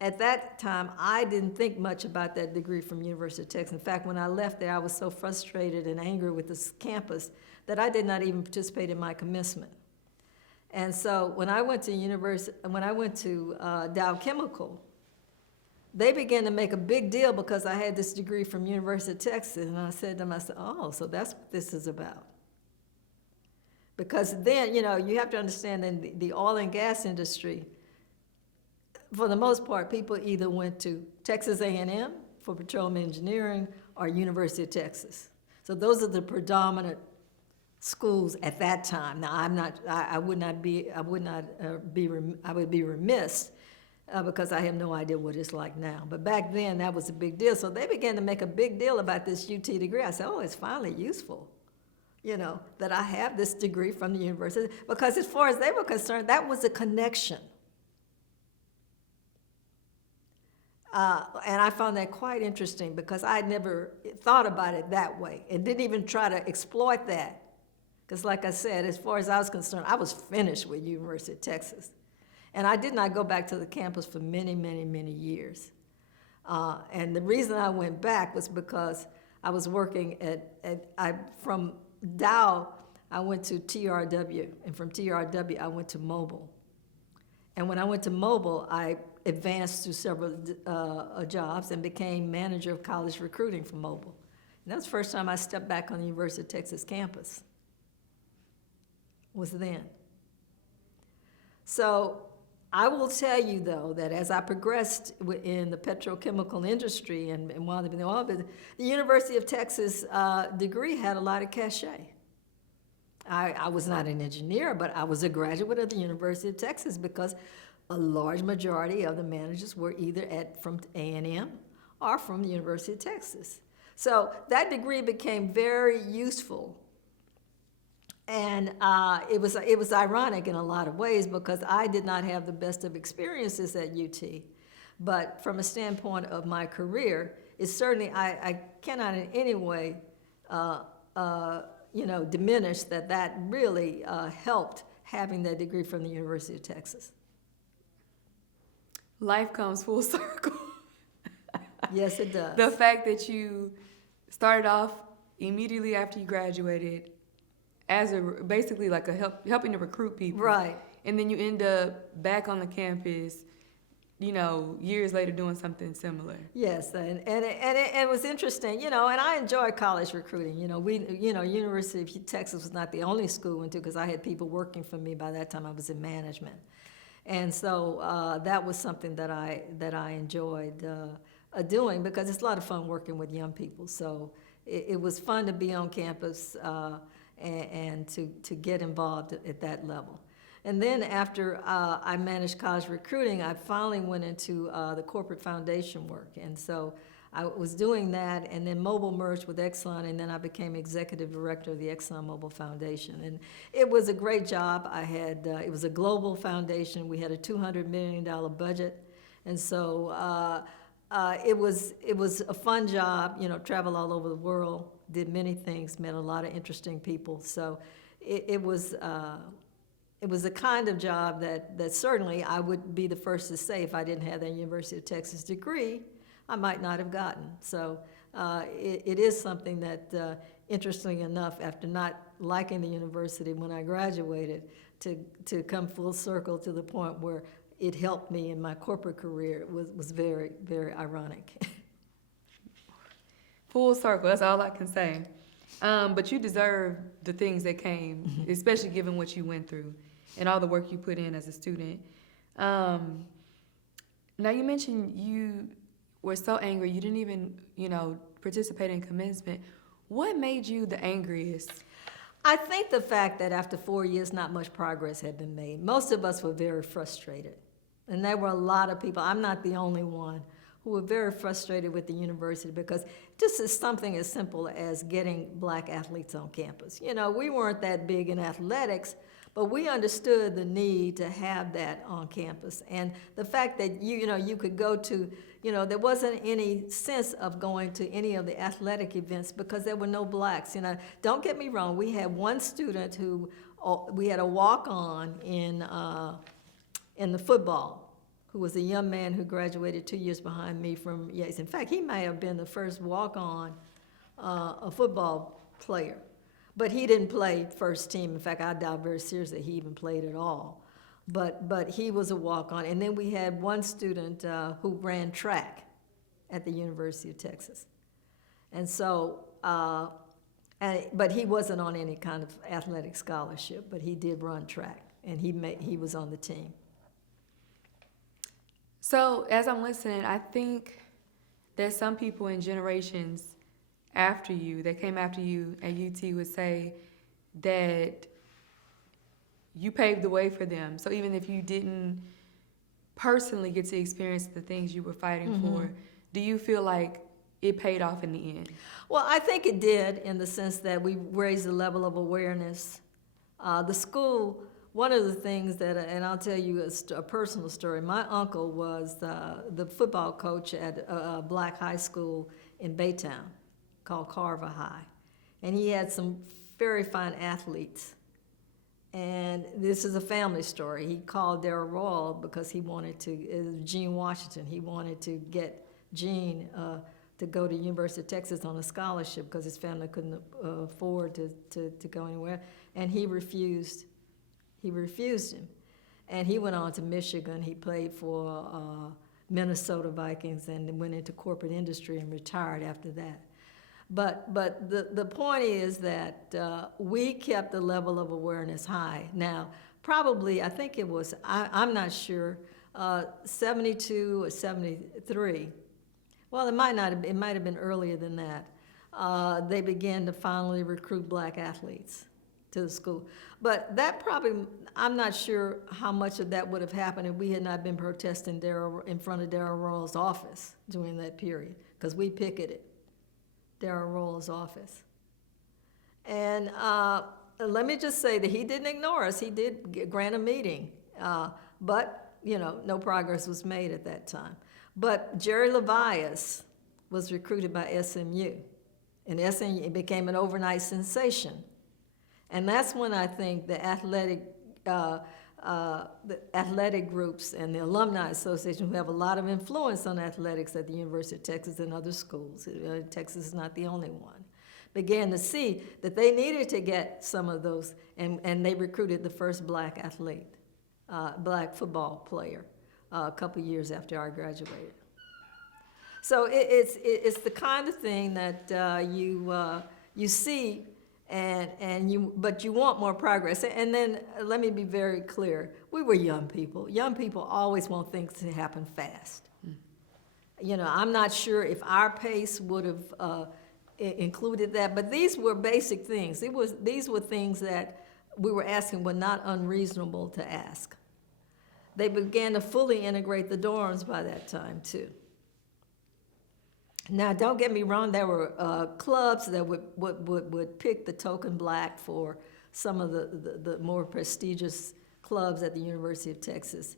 at that time, I didn't think much about that degree from University of Texas. In fact, when I left there, I was so frustrated and angry with this campus that I did not even participate in my commencement. And so when I went to Dow Chemical, they began to make a big deal because I had this degree from University of Texas, and I said to them, oh, so that's what this is about. Because then, you have to understand in the oil and gas industry, for the most part, people either went to Texas A&M for petroleum engineering or University of Texas. So those are the predominant schools at that time. Now, I would be remiss because I have no idea what it's like now. But back then, that was a big deal. So they began to make a big deal about this UT degree. I said, oh, it's finally useful, that I have this degree from the university. Because as far as they were concerned, that was a connection. And I found that quite interesting because I had never thought about it that way and didn't even try to exploit that. Because like I said, as far as I was concerned, I was finished with University of Texas. And I did not go back to the campus for many, many, many years. And the reason I went back was because I was working from Dow, I went to TRW, and from TRW, I went to Mobile. And when I went to Mobile, I advanced through several jobs and became manager of college recruiting for Mobile. And that was the first time I stepped back on the University of Texas campus, was then. So I will tell you, though, that as I progressed in the petrochemical industry and wound up in the oil business, the University of Texas degree had a lot of cachet. I was not an engineer, but I was a graduate of the University of Texas because a large majority of the managers were either from A&M or from the University of Texas. So that degree became very useful. And it was ironic in a lot of ways because I did not have the best of experiences at UT. But from a standpoint of my career, it's certainly, I cannot in any way diminish that really helped having that degree from the University of Texas. Life comes full circle. Yes, it does. The fact that you started off immediately after you graduated as basically like helping to recruit people. Right. And then you end up back on the campus, years later doing something similar. Yes, and it was interesting, and I enjoyed college recruiting. University of Texas was not the only school I went to because I had people working for me by that time. I was in management. And so that was something that I enjoyed doing because it's a lot of fun working with young people. So it was fun to be on campus and to get involved at that level. And then after I managed college recruiting, I finally went into the corporate foundation work. And so I was doing that, and then Mobil merged with Exxon, and then I became executive director of the ExxonMobil Foundation. And it was a great job. It was a global foundation. We had a $200 million budget. And so it was a fun job, travel all over the world, did many things, met a lot of interesting people. So it was a kind of job that certainly I would be the first to say if I didn't have that University of Texas degree, I might not have gotten. So it is something that, interestingly enough, after not liking the university when I graduated, to come full circle to the point where it helped me in my corporate career was very, very ironic. Full circle, that's all I can say. But you deserve the things that came, especially given what you went through and all the work you put in as a student. Now you mentioned you were so angry you didn't even, participate in commencement. What made you the angriest? I think the fact that after 4 years, not much progress had been made. Most of us were very frustrated. And there were a lot of people, I'm not the only one, who were very frustrated with the university because just as something as simple as getting black athletes on campus. You know, we weren't that big in athletics, but we understood the need to have that on campus. And the fact that you could go to, there wasn't any sense of going to any of the athletic events because there were no blacks. Don't get me wrong, we had one student who, we had a walk-on in the football, who was a young man who graduated 2 years behind me from Yates. In fact, he may have been the first walk-on a football player. But he didn't play first team. In fact, I doubt very seriously he even played at all. But he was a walk-on. And then we had one student who ran track at the University of Texas. And so, but he wasn't on any kind of athletic scholarship, but he did run track, and he was on the team. So as I'm listening, I think there's some people in generations after you, that came after you at UT, would say that you paved the way for them. So even if you didn't personally get to experience the things you were fighting for, do you feel like it paid off in the end? Well, I think it did, in the sense that we raised the level of awareness. The school, one of the things that, and I'll tell you a personal story, my uncle was the football coach at a black high school in Baytown called Carver High. And he had some very fine athletes. And this is a family story. He called Darrell Royal because he wanted to, Gene Washington, he wanted to get Gene to go to University of Texas on a scholarship because his family couldn't afford to go anywhere. And he refused. He refused him. And he went on to Michigan. He played for Minnesota Vikings and went into corporate industry and retired after that. But the point is that we kept the level of awareness high. Now, probably, I think it was, I'm not sure, 72 or 73. Well, it might have been earlier than that. They began to finally recruit black athletes to the school. But that probably, I'm not sure how much of that would have happened if we had not been protesting in front of Darrell Royal's office during that period, because we picketed Darrell Royal's office. And let me just say that he didn't ignore us. He did grant a meeting, but no progress was made at that time. But Jerry Levias was recruited by SMU, and SMU became an overnight sensation. And that's when I think the athletic groups and the Alumni Association, who have a lot of influence on athletics at the University of Texas and other schools, Texas is not the only one, began to see that they needed to get some of those, and they recruited the first black athlete, black football player, a couple years after I graduated. So it's the kind of thing that you see. But you want more progress. And then let me be very clear. We were young people. Young people always want things to happen fast. I'm not sure if our pace would have included that, but these were basic things. These were things that we were asking were not unreasonable to ask. They began to fully integrate the dorms by that time, too. Now, don't get me wrong, there were clubs that would pick the token black for some of the more prestigious clubs at the University of Texas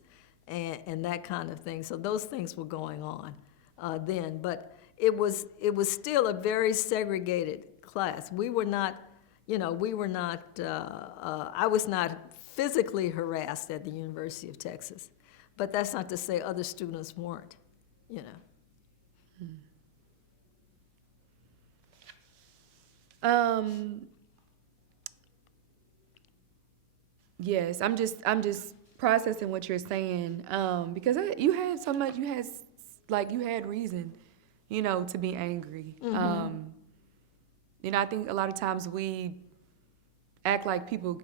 and that kind of thing. So those things were going on then. But it was still a very segregated class. We were not, I was not physically harassed at the University of Texas. But that's not to say other students weren't, Yes, I'm just processing what you're saying, because you had so much, you had reason, to be angry. I think a lot of times we act like people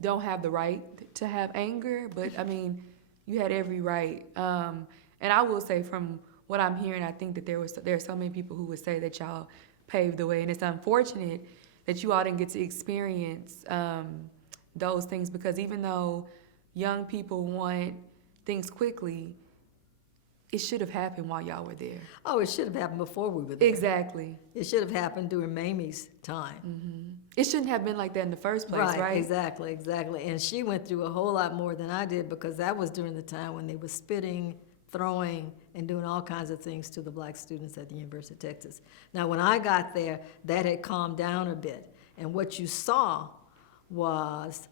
don't have the right to have anger, but I mean, you had every right. And I will say, from what I'm hearing, I think that there are so many people who would say that y'all paved the way, and it's unfortunate that you all didn't get to experience those things, because even though young people want things quickly, it should have happened while y'all were there. Oh, it should have happened before we were there. Exactly. It should have happened during Mamie's time. Mm-hmm. It shouldn't have been like that in the first place, right? Exactly. And she went through a whole lot more than I did, because that was during the time when they were spitting, throwing, and doing all kinds of things to the black students at the University of Texas. Now, when I got there, that had calmed down a bit. And what you saw was,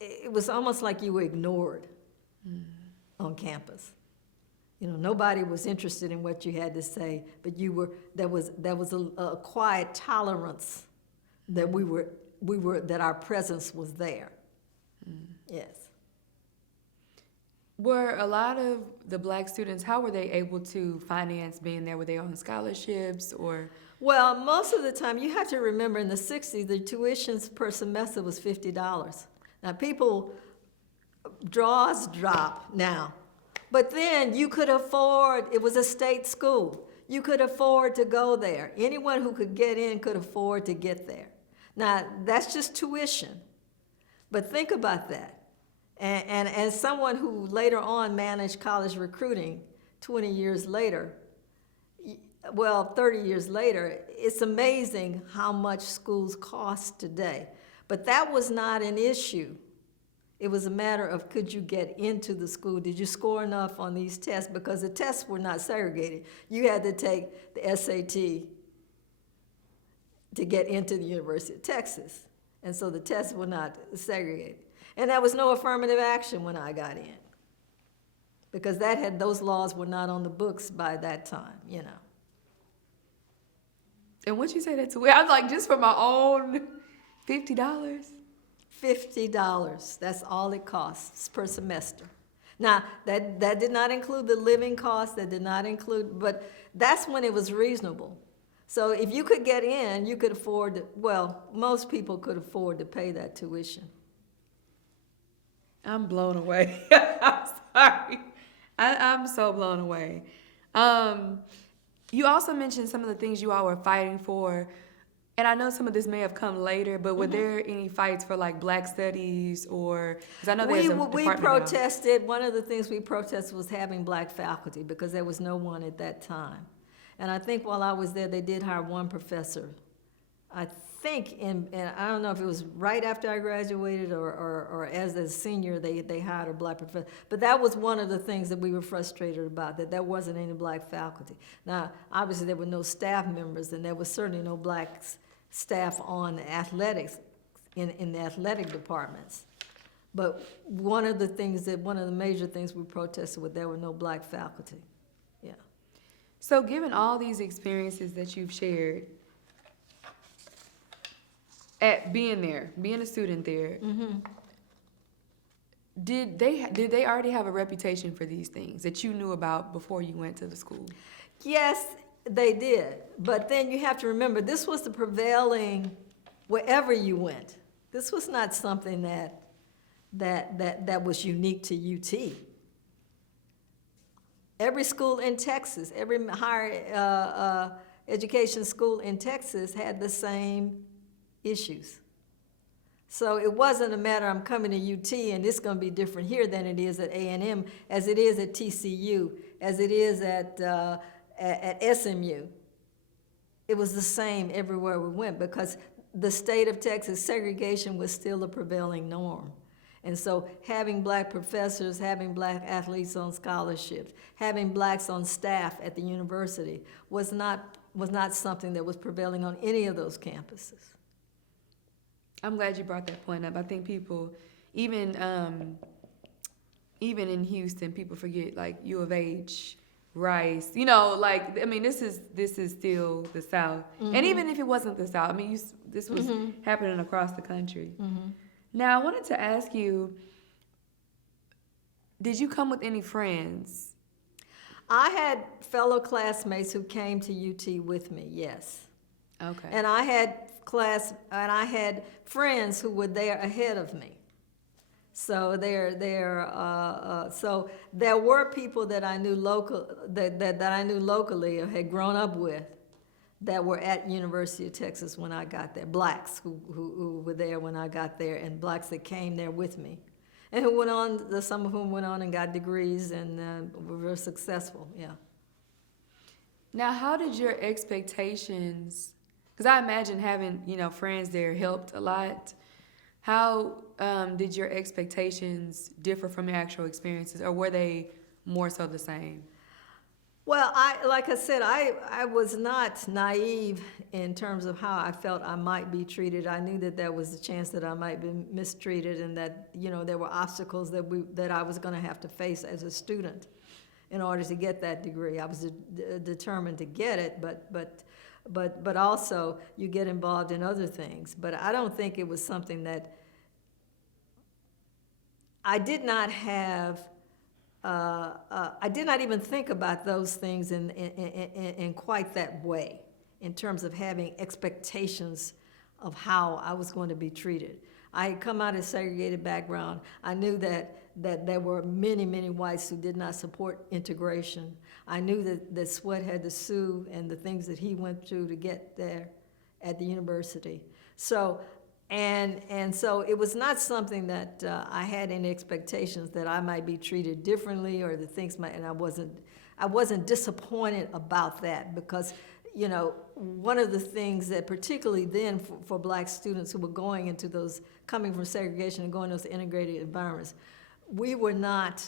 it was almost like you were ignored on campus. You know, nobody was interested in what you had to say, but there was a quiet tolerance that that our presence was there. Yes. Were a lot of the black students, how were they able to finance being there? Were they on scholarships or? Well, most of the time, you have to remember in the 60s, the tuitions per semester was $50. Now, draws drop now. But then you could afford, it was a state school. You could afford to go there. Anyone who could get in could afford to get there. Now, that's just tuition. But think about that. And as someone who later on managed college recruiting 20 years later, 30 years later, it's amazing how much schools cost today. But that was not an issue. It was a matter of, could you get into the school? Did you score enough on these tests? Because the tests were not segregated. You had to take the SAT to get into the University of Texas. And so the tests were not segregated. And there was no affirmative action when I got in, because those laws were not on the books by that time, you know. And what you say that to? I was like, just for my own $50? $50, that's all it costs per semester. Now, that did not include the living costs, but that's when it was reasonable. So if you could get in, you could afford, most people could afford to pay that tuition. I'm blown away. I'm sorry. I'm so blown away. You also mentioned some of the things you all were fighting for, and I know some of this may have come later, but were there any fights for like Black Studies or, because I know there's a department We now. protested, one of the things we protested was having black faculty, because there was no one at that time. And I think while I was there, they did hire one professor. I think, and I don't know if it was right after I graduated or as a senior, they hired a black professor. But that was one of the things that we were frustrated about, that there wasn't any black faculty. Now, obviously there were no staff members, and there was certainly no black staff on athletics, in the athletic departments. But one of the major things we protested was there were no black faculty. Yeah. So given all these experiences that you've shared, at being a student there, did they already have a reputation for these things that you knew about before you went to the school? Yes, they did. But then you have to remember, this was the prevailing wherever you went. This was not something that was unique to UT. Every school in Texas, every higher education school in Texas had the same issues. So it wasn't a matter, I'm coming to UT and it's going to be different here than it is at A&M, as it is at TCU, as it is at SMU. It was the same everywhere we went, because the state of Texas, segregation was still a prevailing norm. And so having black professors, having black athletes on scholarships, having blacks on staff at the university was not something that was prevailing on any of those campuses. I'm glad you brought that point up. I think people, even in Houston, people forget, like, U of H, Rice, this is still the South. And even if it wasn't the South, this was happening across the country. Now, I wanted to ask you, did you come with any friends? I had fellow classmates who came to UT with me, yes. Okay. And I had friends who were there ahead of me. So so there were people that I knew that I knew locally or had grown up with that were at University of Texas when I got there. Blacks who were there when I got there, and blacks that came there with me. and who went on, some of whom went on and got degrees and were very successful, yeah. Now, how did your expectations, because I imagine having, friends there helped a lot. How did your expectations differ from your actual experiences, or were they more so the same? Well, like I said, I was not naive in terms of how I felt I might be treated. I knew that there was a chance that I might be mistreated, and that there were obstacles that I was going to have to face as a student in order to get that degree. I was determined to get it, but also you get involved in other things. But I don't think it was something that I did not have. I did not even think about those things in quite that way, in terms of having expectations of how I was going to be treated. I had come out of a segregated background. I knew that there were many, many whites who did not support integration. I knew that Sweat had to sue and the things that he went through to get there at the university. So so it was not something that I had any expectations that I might be treated differently, or that things might, and I wasn't disappointed about that, because one of the things that particularly then for black students who were going into those, coming from segregation and going to those integrated environments, we were not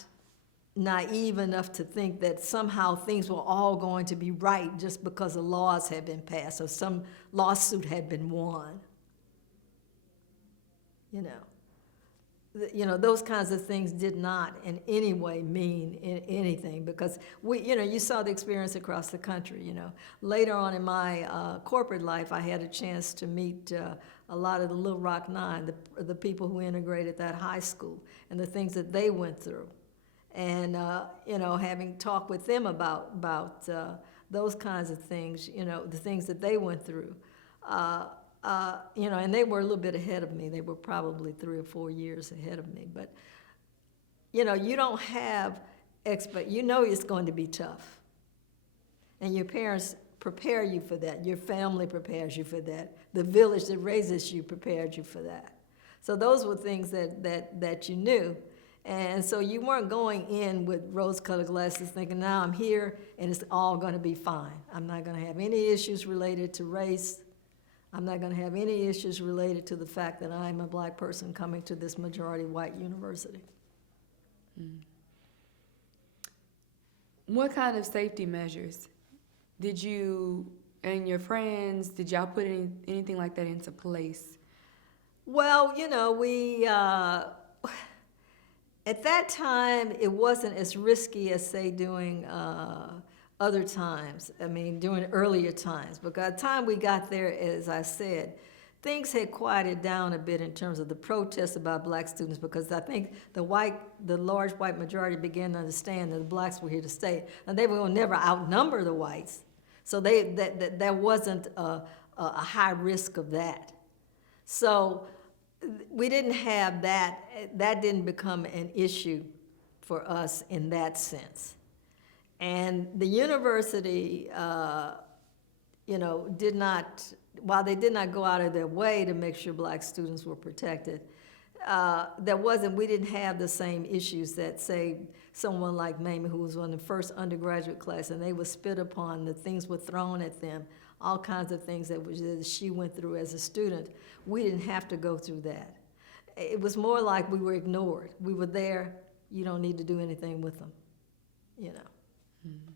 naive enough to think that somehow things were all going to be right just because the laws had been passed or some lawsuit had been won. Those kinds of things did not in any way mean anything, because you saw the experience across the country. Later on in my corporate life, I had a chance to meet a lot of the Little Rock Nine, the people who integrated that high school, and the things that they went through, and having talked with them about those kinds of things, the things that they went through. And they were a little bit ahead of me. They were probably 3 or 4 years ahead of me. But, you don't have it's going to be tough. And your parents prepare you for that. Your family prepares you for that. The village that raises you prepared you for that. So those were things that you knew. And so you weren't going in with rose-colored glasses thinking, now I'm here and it's all going to be fine. I'm not going to have any issues related to race. I'm not going to have any issues related to the fact that I'm a black person coming to this majority white university. Mm. What kind of safety measures did you and your friends, did y'all put anything like that into place? Well, we, at that time, it wasn't as risky as, say, doing other times. I mean, during earlier times. But by the time we got there, as I said, things had quieted down a bit in terms of the protests about black students, because I think the large white majority began to understand that the blacks were here to stay, and they were going to never outnumber the whites. So there wasn't a high risk of that. So we didn't have that. That didn't become an issue for us in that sense. And the university, did not, while they did not go out of their way to make sure black students were protected, we didn't have the same issues that, say, someone like Mamie, who was on the first undergraduate class, and they were spit upon, the things were thrown at them, all kinds of things that she went through as a student. We didn't have to go through that. It was more like we were ignored. We were there, you don't need to do anything with them, Mm-hmm.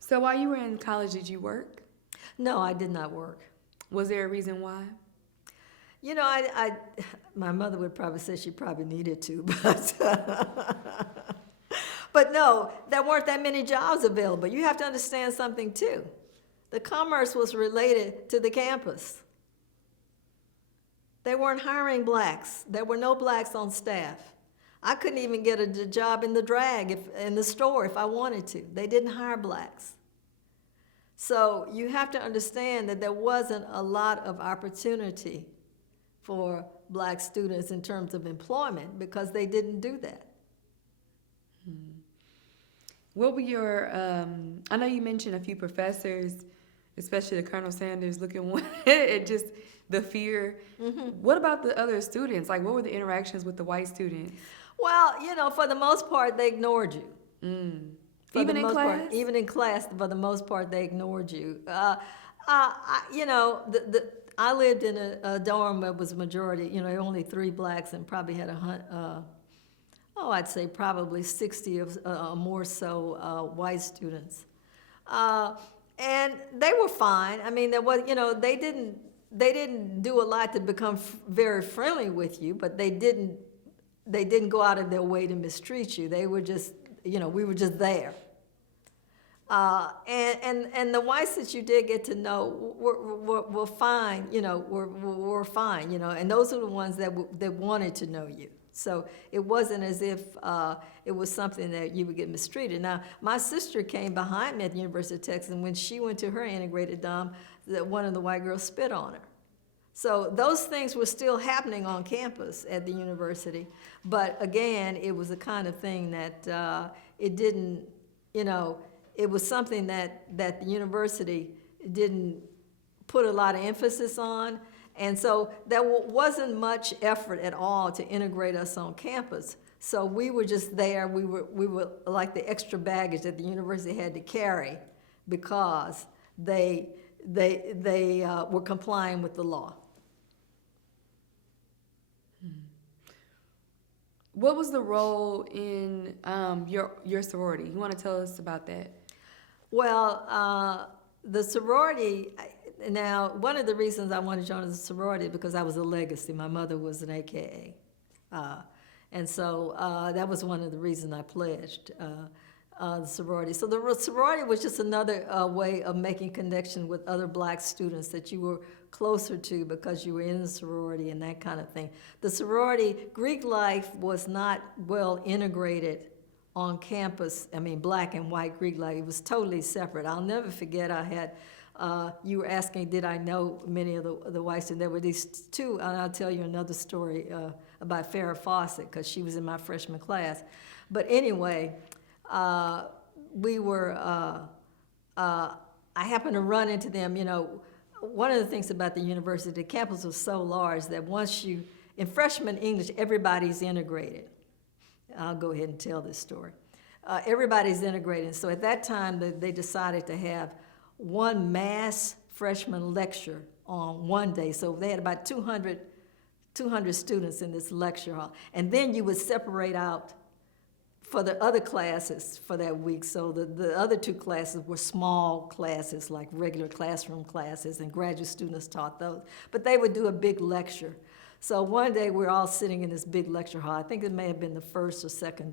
So while you were in college, did you work? No, I did not work. Was there a reason why? My mother would probably say she probably needed to, but no, there weren't that many jobs available. You have to understand something too. The commerce was related to the campus. They weren't hiring blacks. There were no blacks on staff. I couldn't even get a job in the drag in the store if I wanted to. They didn't hire blacks. So you have to understand that there wasn't a lot of opportunity for black students in terms of employment, because they didn't do that. What were your, I know you mentioned a few professors especially the Colonel Sanders looking one, it just, the fear. What about the other students? Like, what were the interactions with the white students? Well, for the most part, they ignored you. For Even the in most class? part, even in class, for the most part, they ignored you. I lived in a dorm that was majority, only 3 blacks and probably had I'd say probably 60 of more so white students. And they were fine. I mean, there was, they didn't do a lot to become very friendly with you, but they didn't go out of their way to mistreat you. They were just, we were just there. And the whites that you did get to know were fine, were fine, and those are the ones that wanted to know you. So it wasn't as if it was something that you would get mistreated. Now, my sister came behind me at the University of Texas, and when she went to her integrated dom, that one of the white girls spit on her. So those things were still happening on campus at the university. But again, it was the kind of thing that it didn't, it was something that the university didn't put a lot of emphasis on. And so there wasn't much effort at all to integrate us on campus. So we were just there. We were like the extra baggage that the university had to carry because they were complying with the law. What was the role in your sorority? You want to tell us about that? Well, the sorority, now, one of the reasons I wanted to join the sorority because I was a legacy. My mother was an AKA. And so that was one of the reasons I pledged the sorority. So the sorority was just another way of making connection with other black students that you were closer to because you were in the sorority and that kind of thing. The sorority, Greek life was not well integrated on campus. I mean, black and white Greek life, it was totally separate. I'll never forget I had, you were asking, did I know many of the whites? And there were these 2, and I'll tell you another story about Farrah Fawcett, because she was in my freshman class. But anyway, we were, I happened to run into them, one of the things about the university, the campus was so large that once you, in freshman English, everybody's integrated. I'll go ahead and tell this story. Everybody's integrated. So at that time, they decided to have one mass freshman lecture on one day. So they had about 200 students in this lecture hall. And then you would separate out for the other classes for that week. So the other 2 classes were small classes, like regular classroom classes, and graduate students taught those. But they would do a big lecture. So one day we were all sitting in this big lecture hall. I think it may have been the first or second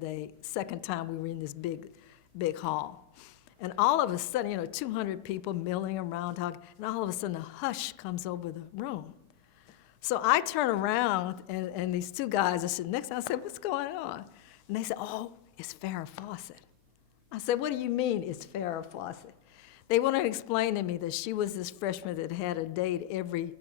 time we were in this big hall. And all of a sudden, 200 people milling around talking, and all of a sudden a hush comes over the room. So I turn around, and these 2 guys are sitting next to me. I said, what's going on? And they said, oh, it's Farrah Fawcett. I said, what do you mean it's Farrah Fawcett? They wanted to explain to me that she was this freshman that had a date every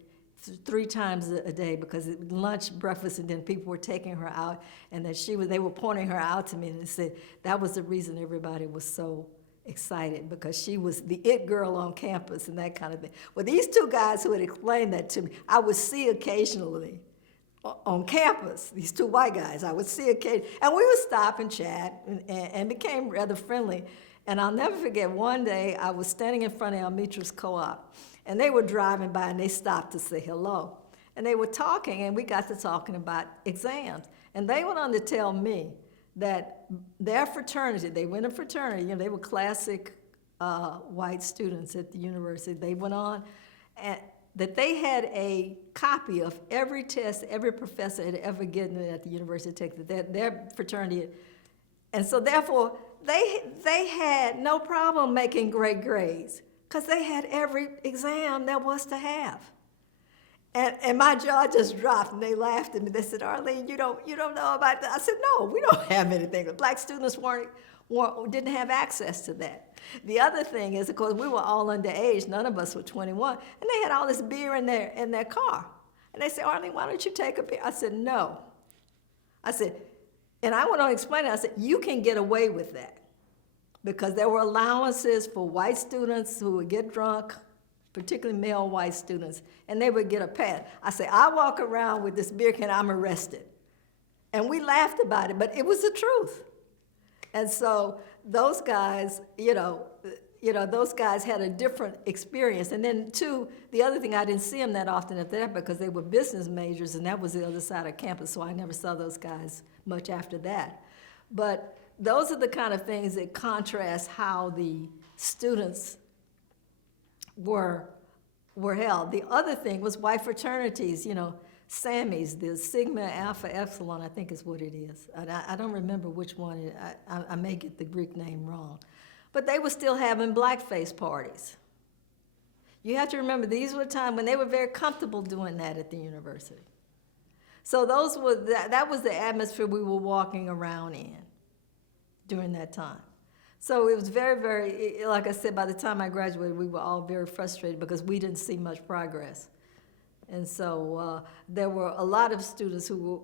3 times a day because lunch, breakfast, and then people were taking her out, and that they were pointing her out to me, and they said that was the reason everybody was so excited, because she was the it girl on campus and that kind of thing. Well, these 2 guys who had explained that to me, I would see occasionally on campus, these 2 white guys, I would see occasionally, and we would stop and chat and became rather friendly. And I'll never forget, one day I was standing in front of Almitra's Co-op, and they were driving by, and they stopped to say hello. And they were talking, and we got to talking about exams. And they went on to tell me that their fraternity, they went in fraternity, they were classic white students at the university. They went on, and that they had a copy of every test every professor had ever given at the University of Texas, their fraternity. And so therefore, they had no problem making great grades because they had every exam there was to have. And my jaw just dropped, and they laughed at me. They said, Arleen, you don't know about that? I said, no, we don't have anything. The black students didn't have access to that. The other thing is, of course, we were all underage. None of us were 21. And they had all this beer in their car. And they said, Arleen, why don't you take a beer? I said, no. I said, and I went on to explain it. I said, you can get away with that because there were allowances for white students who would get drunk particularly male white students, and they would get a pass. I say, I walk around with this beer can, I'm arrested. And we laughed about it, but it was the truth. And so those guys, those guys had a different experience. And then, too, the other thing, I didn't see them that often at that because they were business majors, and that was the other side of campus, so I never saw those guys much after that. But those are the kind of things that contrast how the students were held. The other thing was white fraternities, Sammy's, the Sigma Alpha Epsilon, I think is what it is. I don't remember which one. I may get the Greek name wrong. But they were still having blackface parties. You have to remember, these were times when they were very comfortable doing that at the university. So that was the atmosphere we were walking around in during that time. So it was very, very, like I said, by the time I graduated, we were all very frustrated because we didn't see much progress. And so there were a lot of students who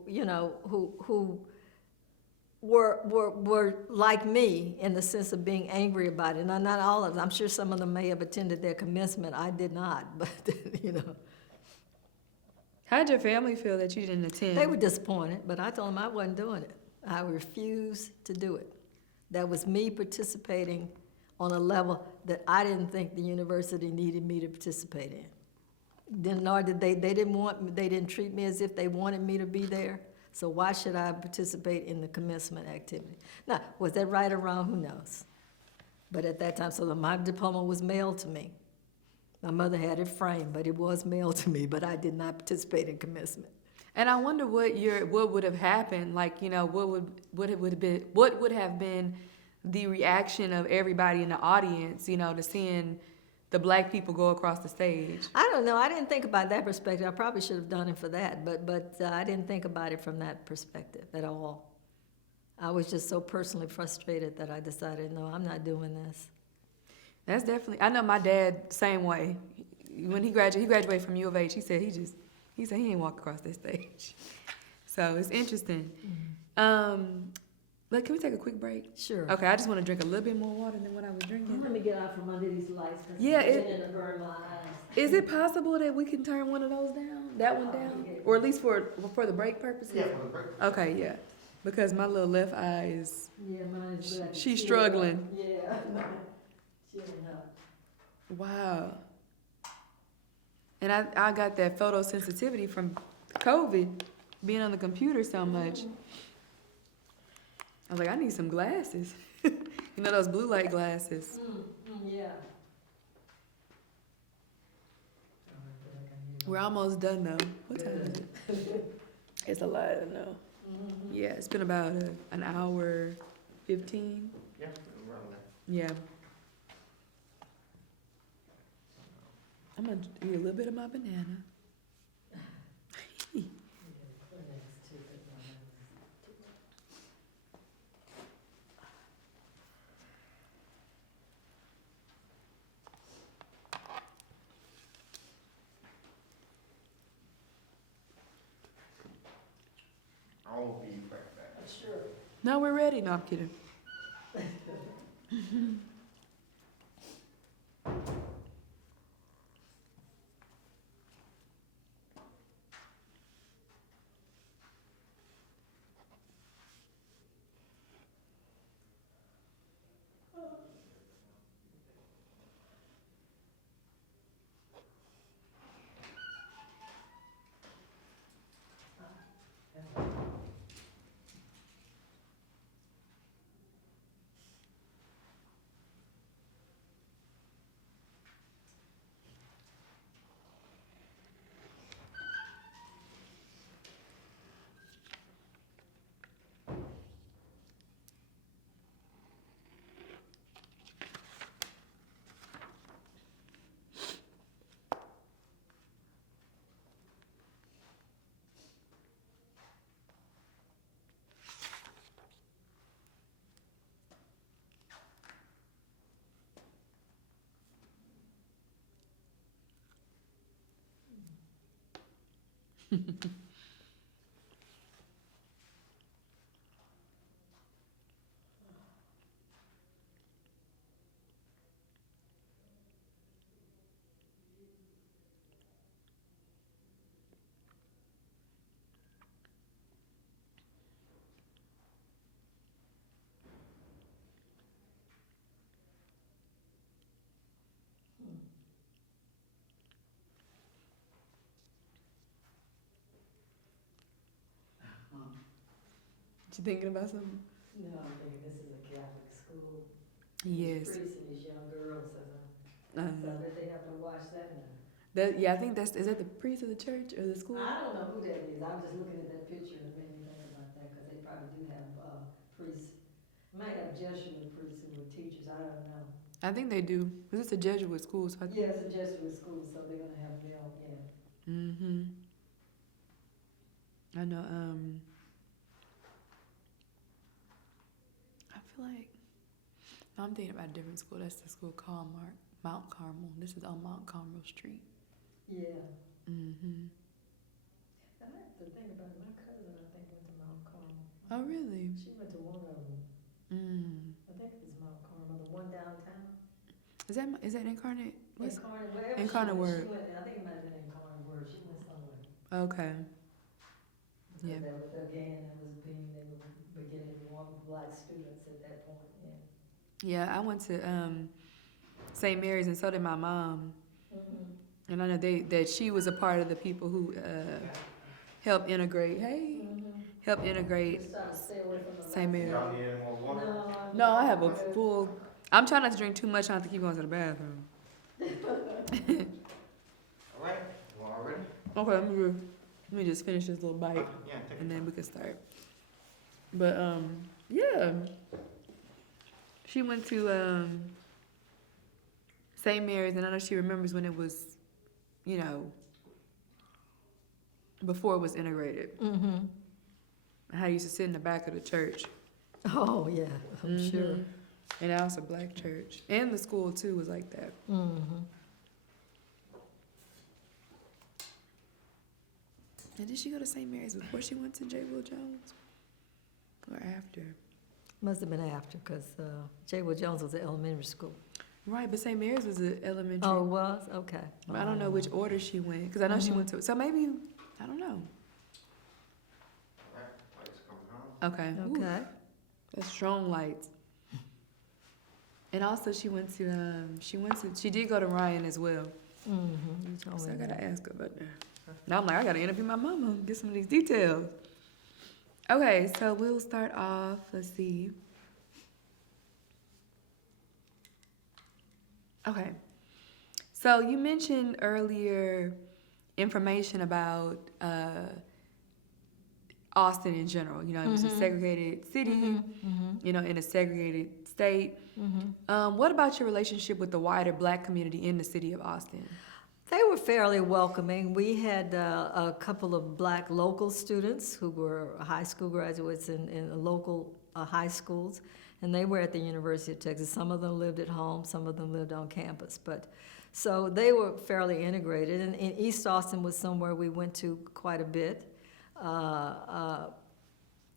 were like me in the sense of being angry about it. Now, not all of them. I'm sure some of them may have attended their commencement. I did not, but How did your family feel that you didn't attend? They were disappointed, but I told them I wasn't doing it. I refused to do it. That was me participating on a level that I didn't think the university needed me to participate in. Nor did they didn't treat me as if they wanted me to be there. So why should I participate in the commencement activity? Now, was that right or wrong? Who knows? But at that time, so my diploma was mailed to me. My mother had it framed, but it was mailed to me, but I did not participate in commencement. And I wonder what would have happened, like, what would have been the reaction of everybody in the audience, to seeing the black people go across the stage. I don't know. I didn't think about that perspective. I probably should have done it for that, but I didn't think about it from that perspective at all. I was just so personally frustrated that I decided, no, I'm not doing this. That's definitely, I know my dad, same way. When he graduated from U of H, he said he ain't walk across that stage. So it's interesting. Mm-hmm. But can we take a quick break? Sure. Okay, I just want to drink a little bit more water than what I was drinking. Let me get out from under these lights. Yeah, To burn my eyes. Is it possible that we can turn one of those down, that one down? Or at least for the break purposes? Yeah, for the break. Okay, yeah. Because my little left eye is, Yeah, mine is black. she's struggling. Yeah. She don't know. Wow. And I got that photosensitivity from COVID, being on the computer so much. I was like, I need some glasses. Those blue light glasses. Yeah. We're almost done though. What time is it? It's a lot, I know. Yeah, it's been about an hour 15. Yeah, around there. Yeah. I'm gonna eat a little bit of my banana. I'll be right back. Sure. No, we're ready. No, I'm kidding. You thinking about something? No, I'm thinking this is a Catholic school. Yes. Priests and these young girls, so Uh, I bet they have to watch that now. I think is that the priest of the church or the school? I don't know who that is. I was just looking at that picture and it made me think about that because they probably do have priests. Might have Jesuit priests who were teachers. I don't know. I think they do. Because it's a Jesuit school, so I think. Yeah, it's a Jesuit school, so they're gonna have male. Yeah. Mm-hmm. I know. I feel like I'm thinking about a different school. That's the school called Mount Carmel. This is on Mount Carmel Street. Yeah. Mm-hmm. And I have to think about it. My cousin, I think, went to Mount Carmel. Oh, really? She went to one of them. Mm. I think it was Mount Carmel, the one downtown. Is that Incarnate? What's Incarnate, wherever Incarnate she Word? went, I think it might have been Incarnate Word. She went somewhere. Okay. Yeah. That was, again, that was being, they were beginning more black students at that point, yeah. Yeah, I went to St. Mary's, and so did my mom. Mm-hmm. And I know that she was a part of the people who helped integrate. Hey, helped integrate Just try to stay away from the St. Mary's. Y'all need any more water? No, I have a full. I'm trying not to drink too much. I have to keep going to the bathroom. All right, you all ready? Okay, let me just finish this little bite, Yeah, take and your then time. we can start. But yeah, she went to St. Mary's, and I know she remembers when it was, you know, before it was integrated. Mm-hmm. How I used to sit in the back of the church. Oh, yeah, I'm sure. Mhm. And now it's a black church, and the school too was like that. Mm-hmm. And did she go to St. Mary's before she went to J. Will Jones, or after? Must have been after, because J. Will Jones was at elementary school. Right, but St. Mary's was an elementary. Oh, it was? Okay. But I don't know which order she went, because I know she went to. So maybe I don't know. All right, lights coming on. Okay. Ooh, Okay. that's strong lights. And also she did go to Ryan as well. Mm-hmm. You told So me I that. gotta ask her about that. Now I'm like, I gotta interview my mama, get some of these details. Okay, so we'll start off, let's see. Okay, so you mentioned earlier information about Austin in general. You know, it was a segregated city, you know, in a segregated state. What about your relationship with the wider black community in the city of Austin? They were fairly welcoming. We had a couple of black local students who were high school graduates in local high schools, and they were at the University of Texas. Some of them lived at home, some of them lived on campus. But so they were fairly integrated. And East Austin was somewhere we went to quite a bit.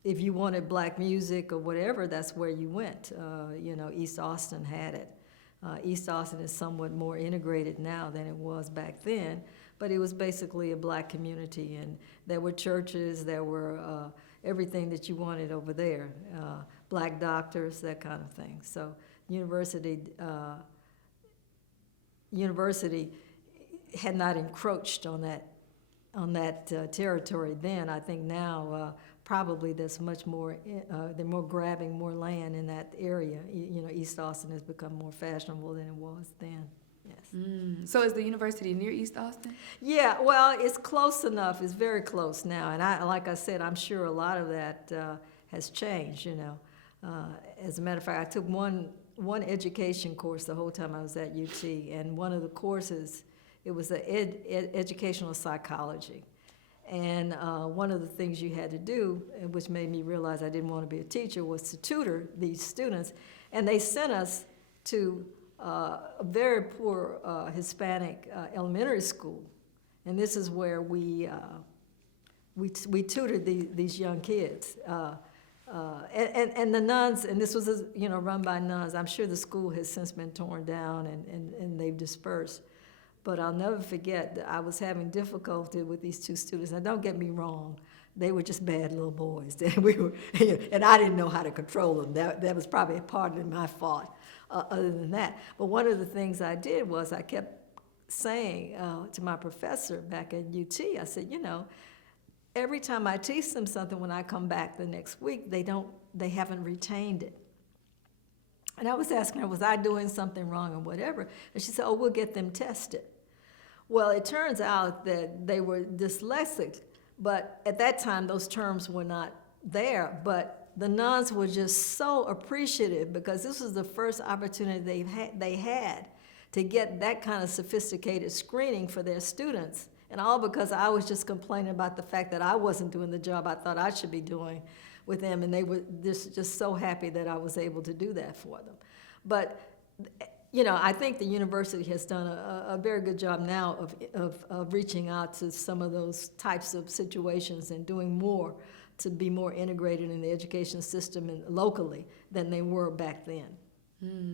If you wanted black music or whatever, that's where you went. You know, East Austin had it. East Austin is somewhat more integrated now than it was back then, but it was basically a black community, and there were churches, there were everything that you wanted over there, black doctors, that kind of thing. So university had not encroached on that territory then. I think now probably there's much more, they're more grabbing more land in that area. You know, East Austin has become more fashionable than it was then, yes. So is the university near East Austin? Yeah, well, it's close enough. It's very close now. And like I said, I'm sure a lot of that has changed, you know. As a matter of fact, I took one education course the whole time I was at UT, and one of the courses, it was educational psychology. And one of the things you had to do, which made me realize I didn't want to be a teacher, was to tutor these students. And they sent us to a very poor Hispanic elementary school. And this is where we tutored these young kids. And the nuns, and this was run by nuns. I'm sure the school has since been torn down and they've dispersed. But I'll never forget that I was having difficulty with these two students. Now, don't get me wrong, they were just bad little boys. And I didn't know how to control them. That was probably a part of my fault, other than that. But one of the things I did was I kept saying to my professor back at UT, I said, every time I teach them something, when I come back the next week, they haven't retained it. And I was asking her, was I doing something wrong or whatever? And she said, oh, we'll get them tested. Well, it turns out that they were dyslexic, but at that time, those terms were not there. But the nuns were just so appreciative because this was the first opportunity they had to get that kind of sophisticated screening for their students. And all because I was just complaining about the fact that I wasn't doing the job I thought I should be doing with them, and they were just so happy that I was able to do that for them. But, you know, I think the university has done a very good job now of reaching out to some of those types of situations and doing more to be more integrated in the education system and locally than they were back then.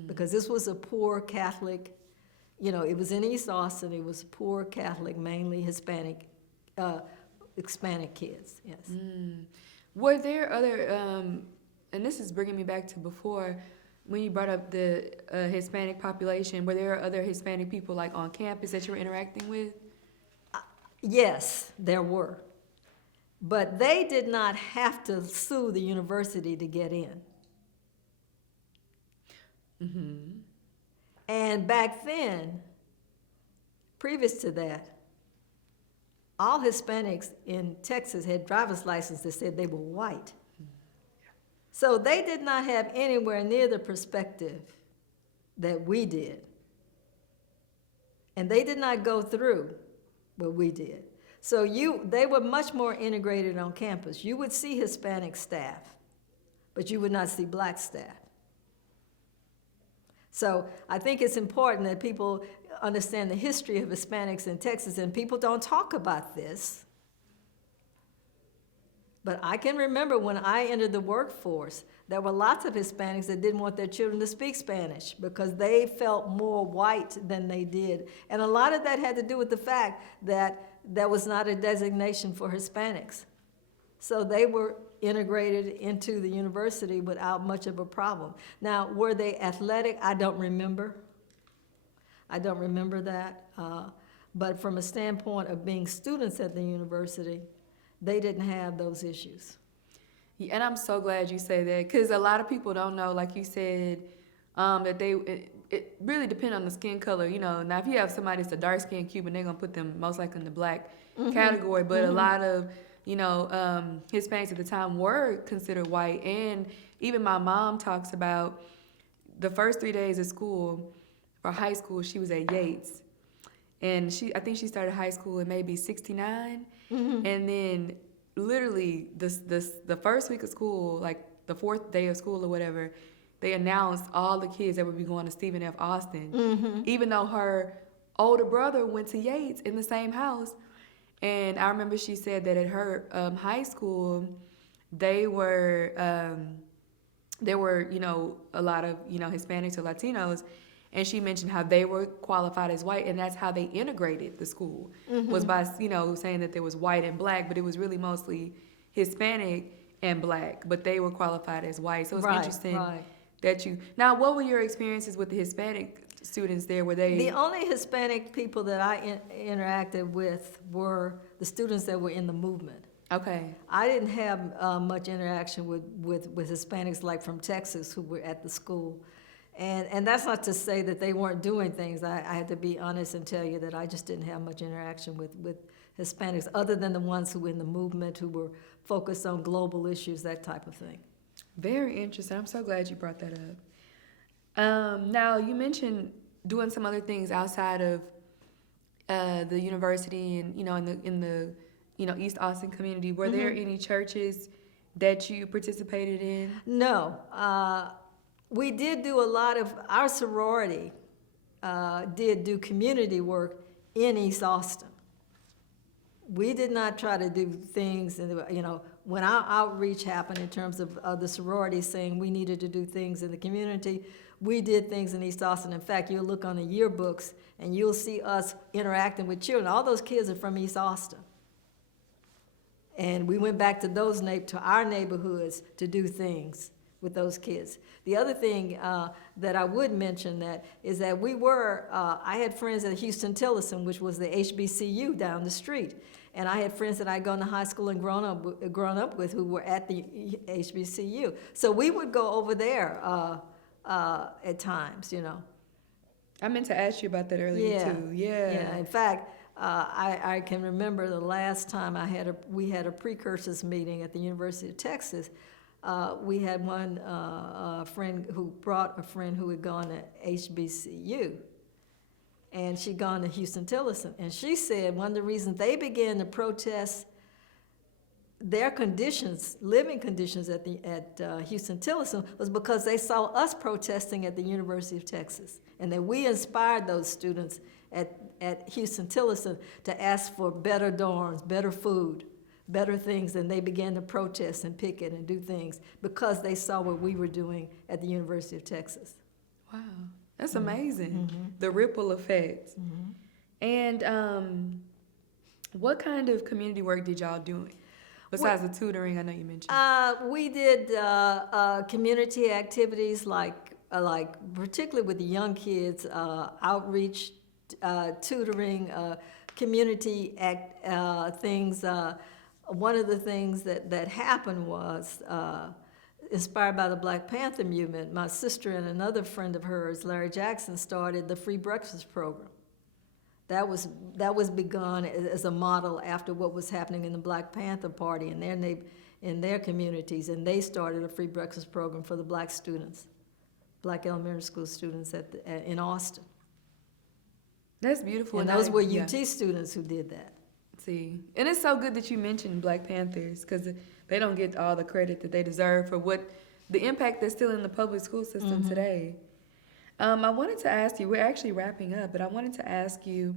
Because this was a poor Catholic, you know, it was in East Austin, it was poor Catholic, mainly Hispanic kids, yes. Were there other, and this is bringing me back to before, when you brought up the Hispanic population, were there other Hispanic people like on campus that you were interacting with? Yes, there were. But they did not have to sue the university to get in. And back then, previous to that, all Hispanics in Texas had driver's licenses that said they were white. So they did not have anywhere near the perspective that we did. And they did not go through what we did. So they were much more integrated on campus. You would see Hispanic staff, but you would not see black staff. So I think it's important that people understand the history of Hispanics in Texas, and people don't talk about this. But I can remember when I entered the workforce, there were lots of Hispanics that didn't want their children to speak Spanish because they felt more white than they did. And a lot of that had to do with the fact that there was not a designation for Hispanics. So they were integrated into the university without much of a problem. Now, were they athletic? I don't remember. I don't remember that. But from a standpoint of being students at the university, they didn't have those issues. Yeah, and I'm so glad you say that, because a lot of people don't know, like you said, that it really depends on the skin color. You know, now if you have somebody that's a dark-skinned Cuban, they're going to put them most likely in the black category. But a lot of, you know, Hispanics at the time were considered white. And even my mom talks about the first 3 days of school, for high school, she was at Yates. And I think she started high school in maybe 69. And then literally the first week of school, like the fourth day of school or whatever, they announced all the kids that would be going to Stephen F. Austin, even though her older brother went to Yates in the same house. And I remember she said that at her high school, there were, you know, a lot of, you know, Hispanics or Latinos. And she mentioned how they were qualified as white, and that's how they integrated the school, was by, you know, saying that there was white and black, but it was really mostly Hispanic and black, but they were qualified as white. So it's interesting that you... Now, what were your experiences with the Hispanic students there? Were they... The only Hispanic people that I interacted with were the students that were in the movement. Okay. I didn't have much interaction with Hispanics like from Texas who were at the school. And that's not to say that they weren't doing things. I had to be honest and tell you that I just didn't have much interaction with Hispanics other than the ones who were in the movement, who were focused on global issues, that type of thing. Very interesting. I'm so glad you brought that up. Now, you mentioned doing some other things outside of the university and, you know, in the you know, East Austin community. Were there any churches that you participated in? No. We did do a lot of, our sorority did do community work in East Austin. We did not try to do things, you know, when our outreach happened in terms of the sorority saying we needed to do things in the community, we did things in East Austin. In fact, you'll look on the yearbooks and you'll see us interacting with children. All those kids are from East Austin. And we went back to to our neighborhoods to do things with those kids. The other thing that I would mention that is that I had friends at Houston Tillotson, which was the HBCU down the street. And I had friends that I'd gone to high school and grown up with who were at the HBCU. So we would go over there at times, you know. I meant to ask you about that earlier too. Yeah. In fact, I can remember the last time we had a precursors meeting at the University of Texas. We had one friend who brought a friend who had gone to HBCU. And she'd gone to Houston Tillotson. And she said one of the reasons they began to protest their conditions, living conditions at Houston Tillotson, was because they saw us protesting at the University of Texas. And that we inspired those students at Houston Tillotson to ask for better dorms, better food, better things, and they began to protest and picket and do things because they saw what we were doing at the University of Texas. Wow. That's amazing, the ripple effect. And what kind of community work did y'all do besides the tutoring I know you mentioned? We did community activities like particularly with the young kids, outreach, tutoring, community things. One of the things that happened was inspired by the Black Panther movement, my sister and another friend of hers, Larry Jackson, started the free breakfast program. That was begun as a model after what was happening in the Black Panther Party in their communities, and they started a free breakfast program for the black students, black elementary school students in Austin. That's beautiful. And those were UT students who did that. See, and it's so good that you mentioned Black Panthers because they don't get all the credit that they deserve for the impact that's still in the public school system today. I wanted to ask you, we're actually wrapping up, but I wanted to ask you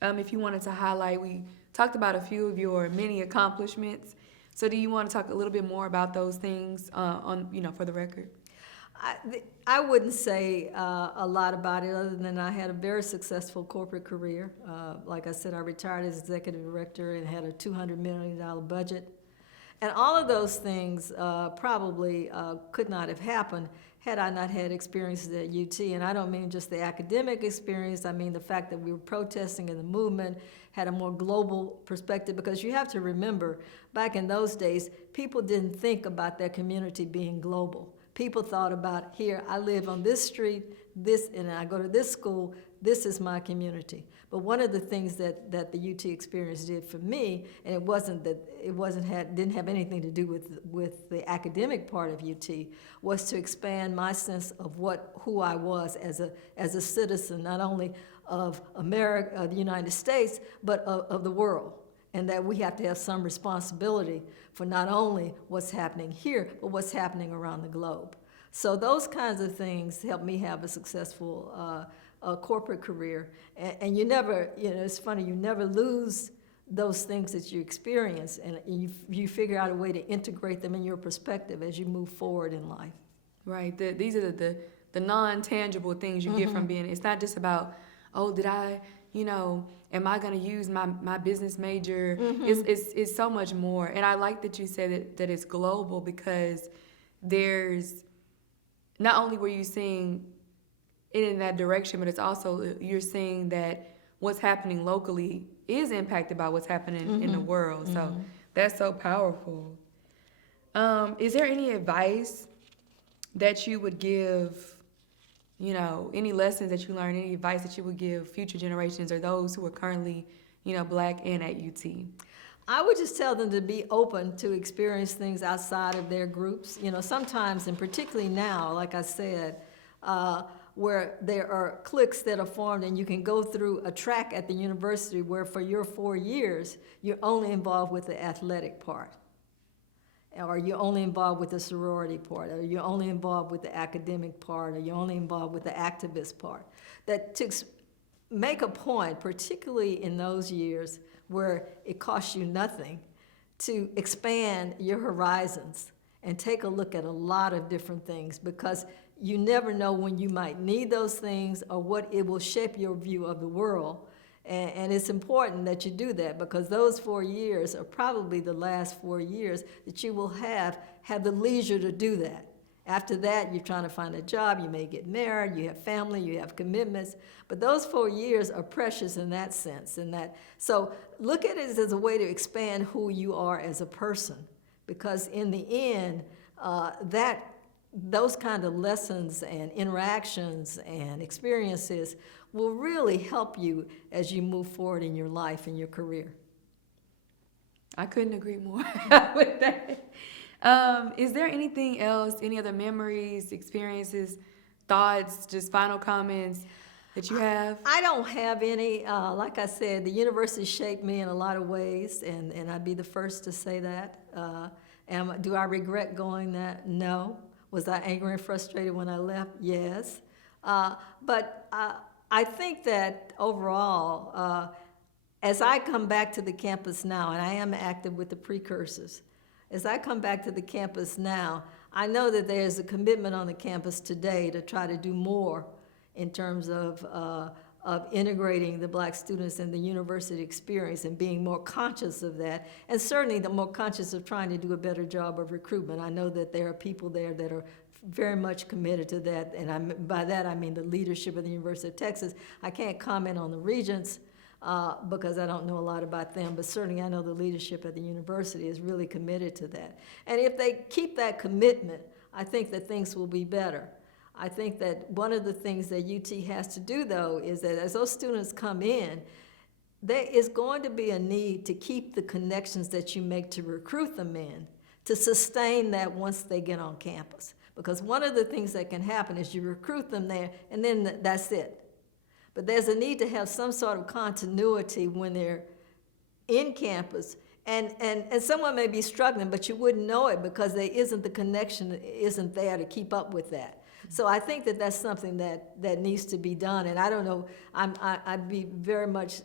if you wanted to highlight, we talked about a few of your many accomplishments. So do you want to talk a little bit more about those things for the record? I wouldn't say a lot about it other than I had a very successful corporate career. Like I said, I retired as executive director and had a $200 million budget. And all of those things probably could not have happened had I not had experiences at UT. And I don't mean just the academic experience, I mean the fact that we were protesting in the movement, had a more global perspective, because you have to remember, back in those days, people didn't think about their community being global. People thought about, here, I live on this street, and I go to this school, this is my community. But one of the things that the UT experience did for me, and didn't have anything to do with the academic part of UT, was to expand my sense of who I was as a citizen, not only of America, the United States, but of the world. And that we have to have some responsibility for not only what's happening here, but what's happening around the globe. So those kinds of things helped me have a successful corporate career. And you never, it's funny, you never lose those things that you experience, and you figure out a way to integrate them in your perspective as you move forward in life. Right. These are the non-tangible things you get from being, it's not just about, did I, am I going to use my business major? It's so much more. And I like that you said that it's global, because there's, not only were you seeing it in that direction, but it's also, you're seeing that what's happening locally is impacted by what's happening in the world. So that's so powerful. Is there any advice that you would give, any lessons that you learned, any advice that you would give future generations or those who are currently, Black and at UT? I would just tell them to be open to experience things outside of their groups. Sometimes, and particularly now, like I said, where there are cliques that are formed, and you can go through a track at the university where for your 4 years, you're only involved with the athletic part, or you're only involved with the sorority part, or you're only involved with the academic part, or you're only involved with the activist part. That to make a point, particularly in those years where it costs you nothing, to expand your horizons and take a look at a lot of different things, because you never know when you might need those things or what it will shape your view of the world. And it's important that you do that, because those 4 years are probably the last 4 years that you will have the leisure to do that. After that, you're trying to find a job, you may get married, you have family, you have commitments, but those 4 years are precious in that sense. So look at it as a way to expand who you are as a person, because in the end, those kind of lessons and interactions and experiences will really help you as you move forward in your life and your career. I couldn't agree more with that. Is there anything else, any other memories, experiences, thoughts, just final comments that you have? I don't have any. Like I said, the university shaped me in a lot of ways, and I'd be the first to say that. Do I regret going that? No. Was I angry and frustrated when I left? Yes. But I think that overall, as I come back to the campus now, and I am active with the Precursors, as I come back to the campus now, I know that there's a commitment on the campus today to try to do more in terms of integrating the black students in the university experience and being more conscious of that, and certainly the more conscious of trying to do a better job of recruitment. I know that there are people there that are very much committed to that, and by that I mean the leadership of the University of Texas. I can't comment on the regents because I don't know a lot about them, but certainly I know the leadership at the university is really committed to that. And if they keep that commitment, I think that things will be better. I think that one of the things that UT has to do, though, is that as those students come in, there is going to be a need to keep the connections that you make to recruit them in, to sustain that once they get on campus. Because one of the things that can happen is you recruit them there, and then that's it. But there's a need to have some sort of continuity when they're in campus. And someone may be struggling, but you wouldn't know it because there isn't the connection isn't there to keep up with that. So I think that that's something that needs to be done. And I don't know, I'd be very much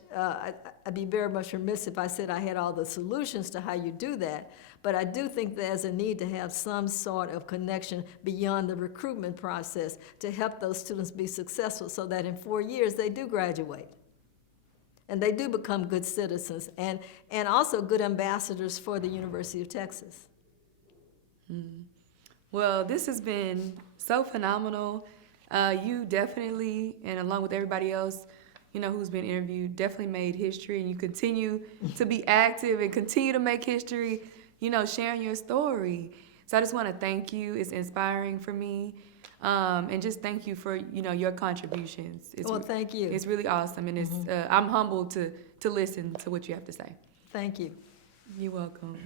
remiss if I said I had all the solutions to how you do that. But I do think there's a need to have some sort of connection beyond the recruitment process to help those students be successful so that in 4 years they do graduate. And they do become good citizens and also good ambassadors for the University of Texas. Mm-hmm. Well, this has been so phenomenal. You definitely, and along with everybody else, who's been interviewed, definitely made history, and you continue to be active and continue to make history, sharing your story. So I just want to thank you. It's inspiring for me. And just thank you for, your contributions. Thank you. It's really awesome, and I'm humbled to listen to what you have to say. Thank you. You're welcome.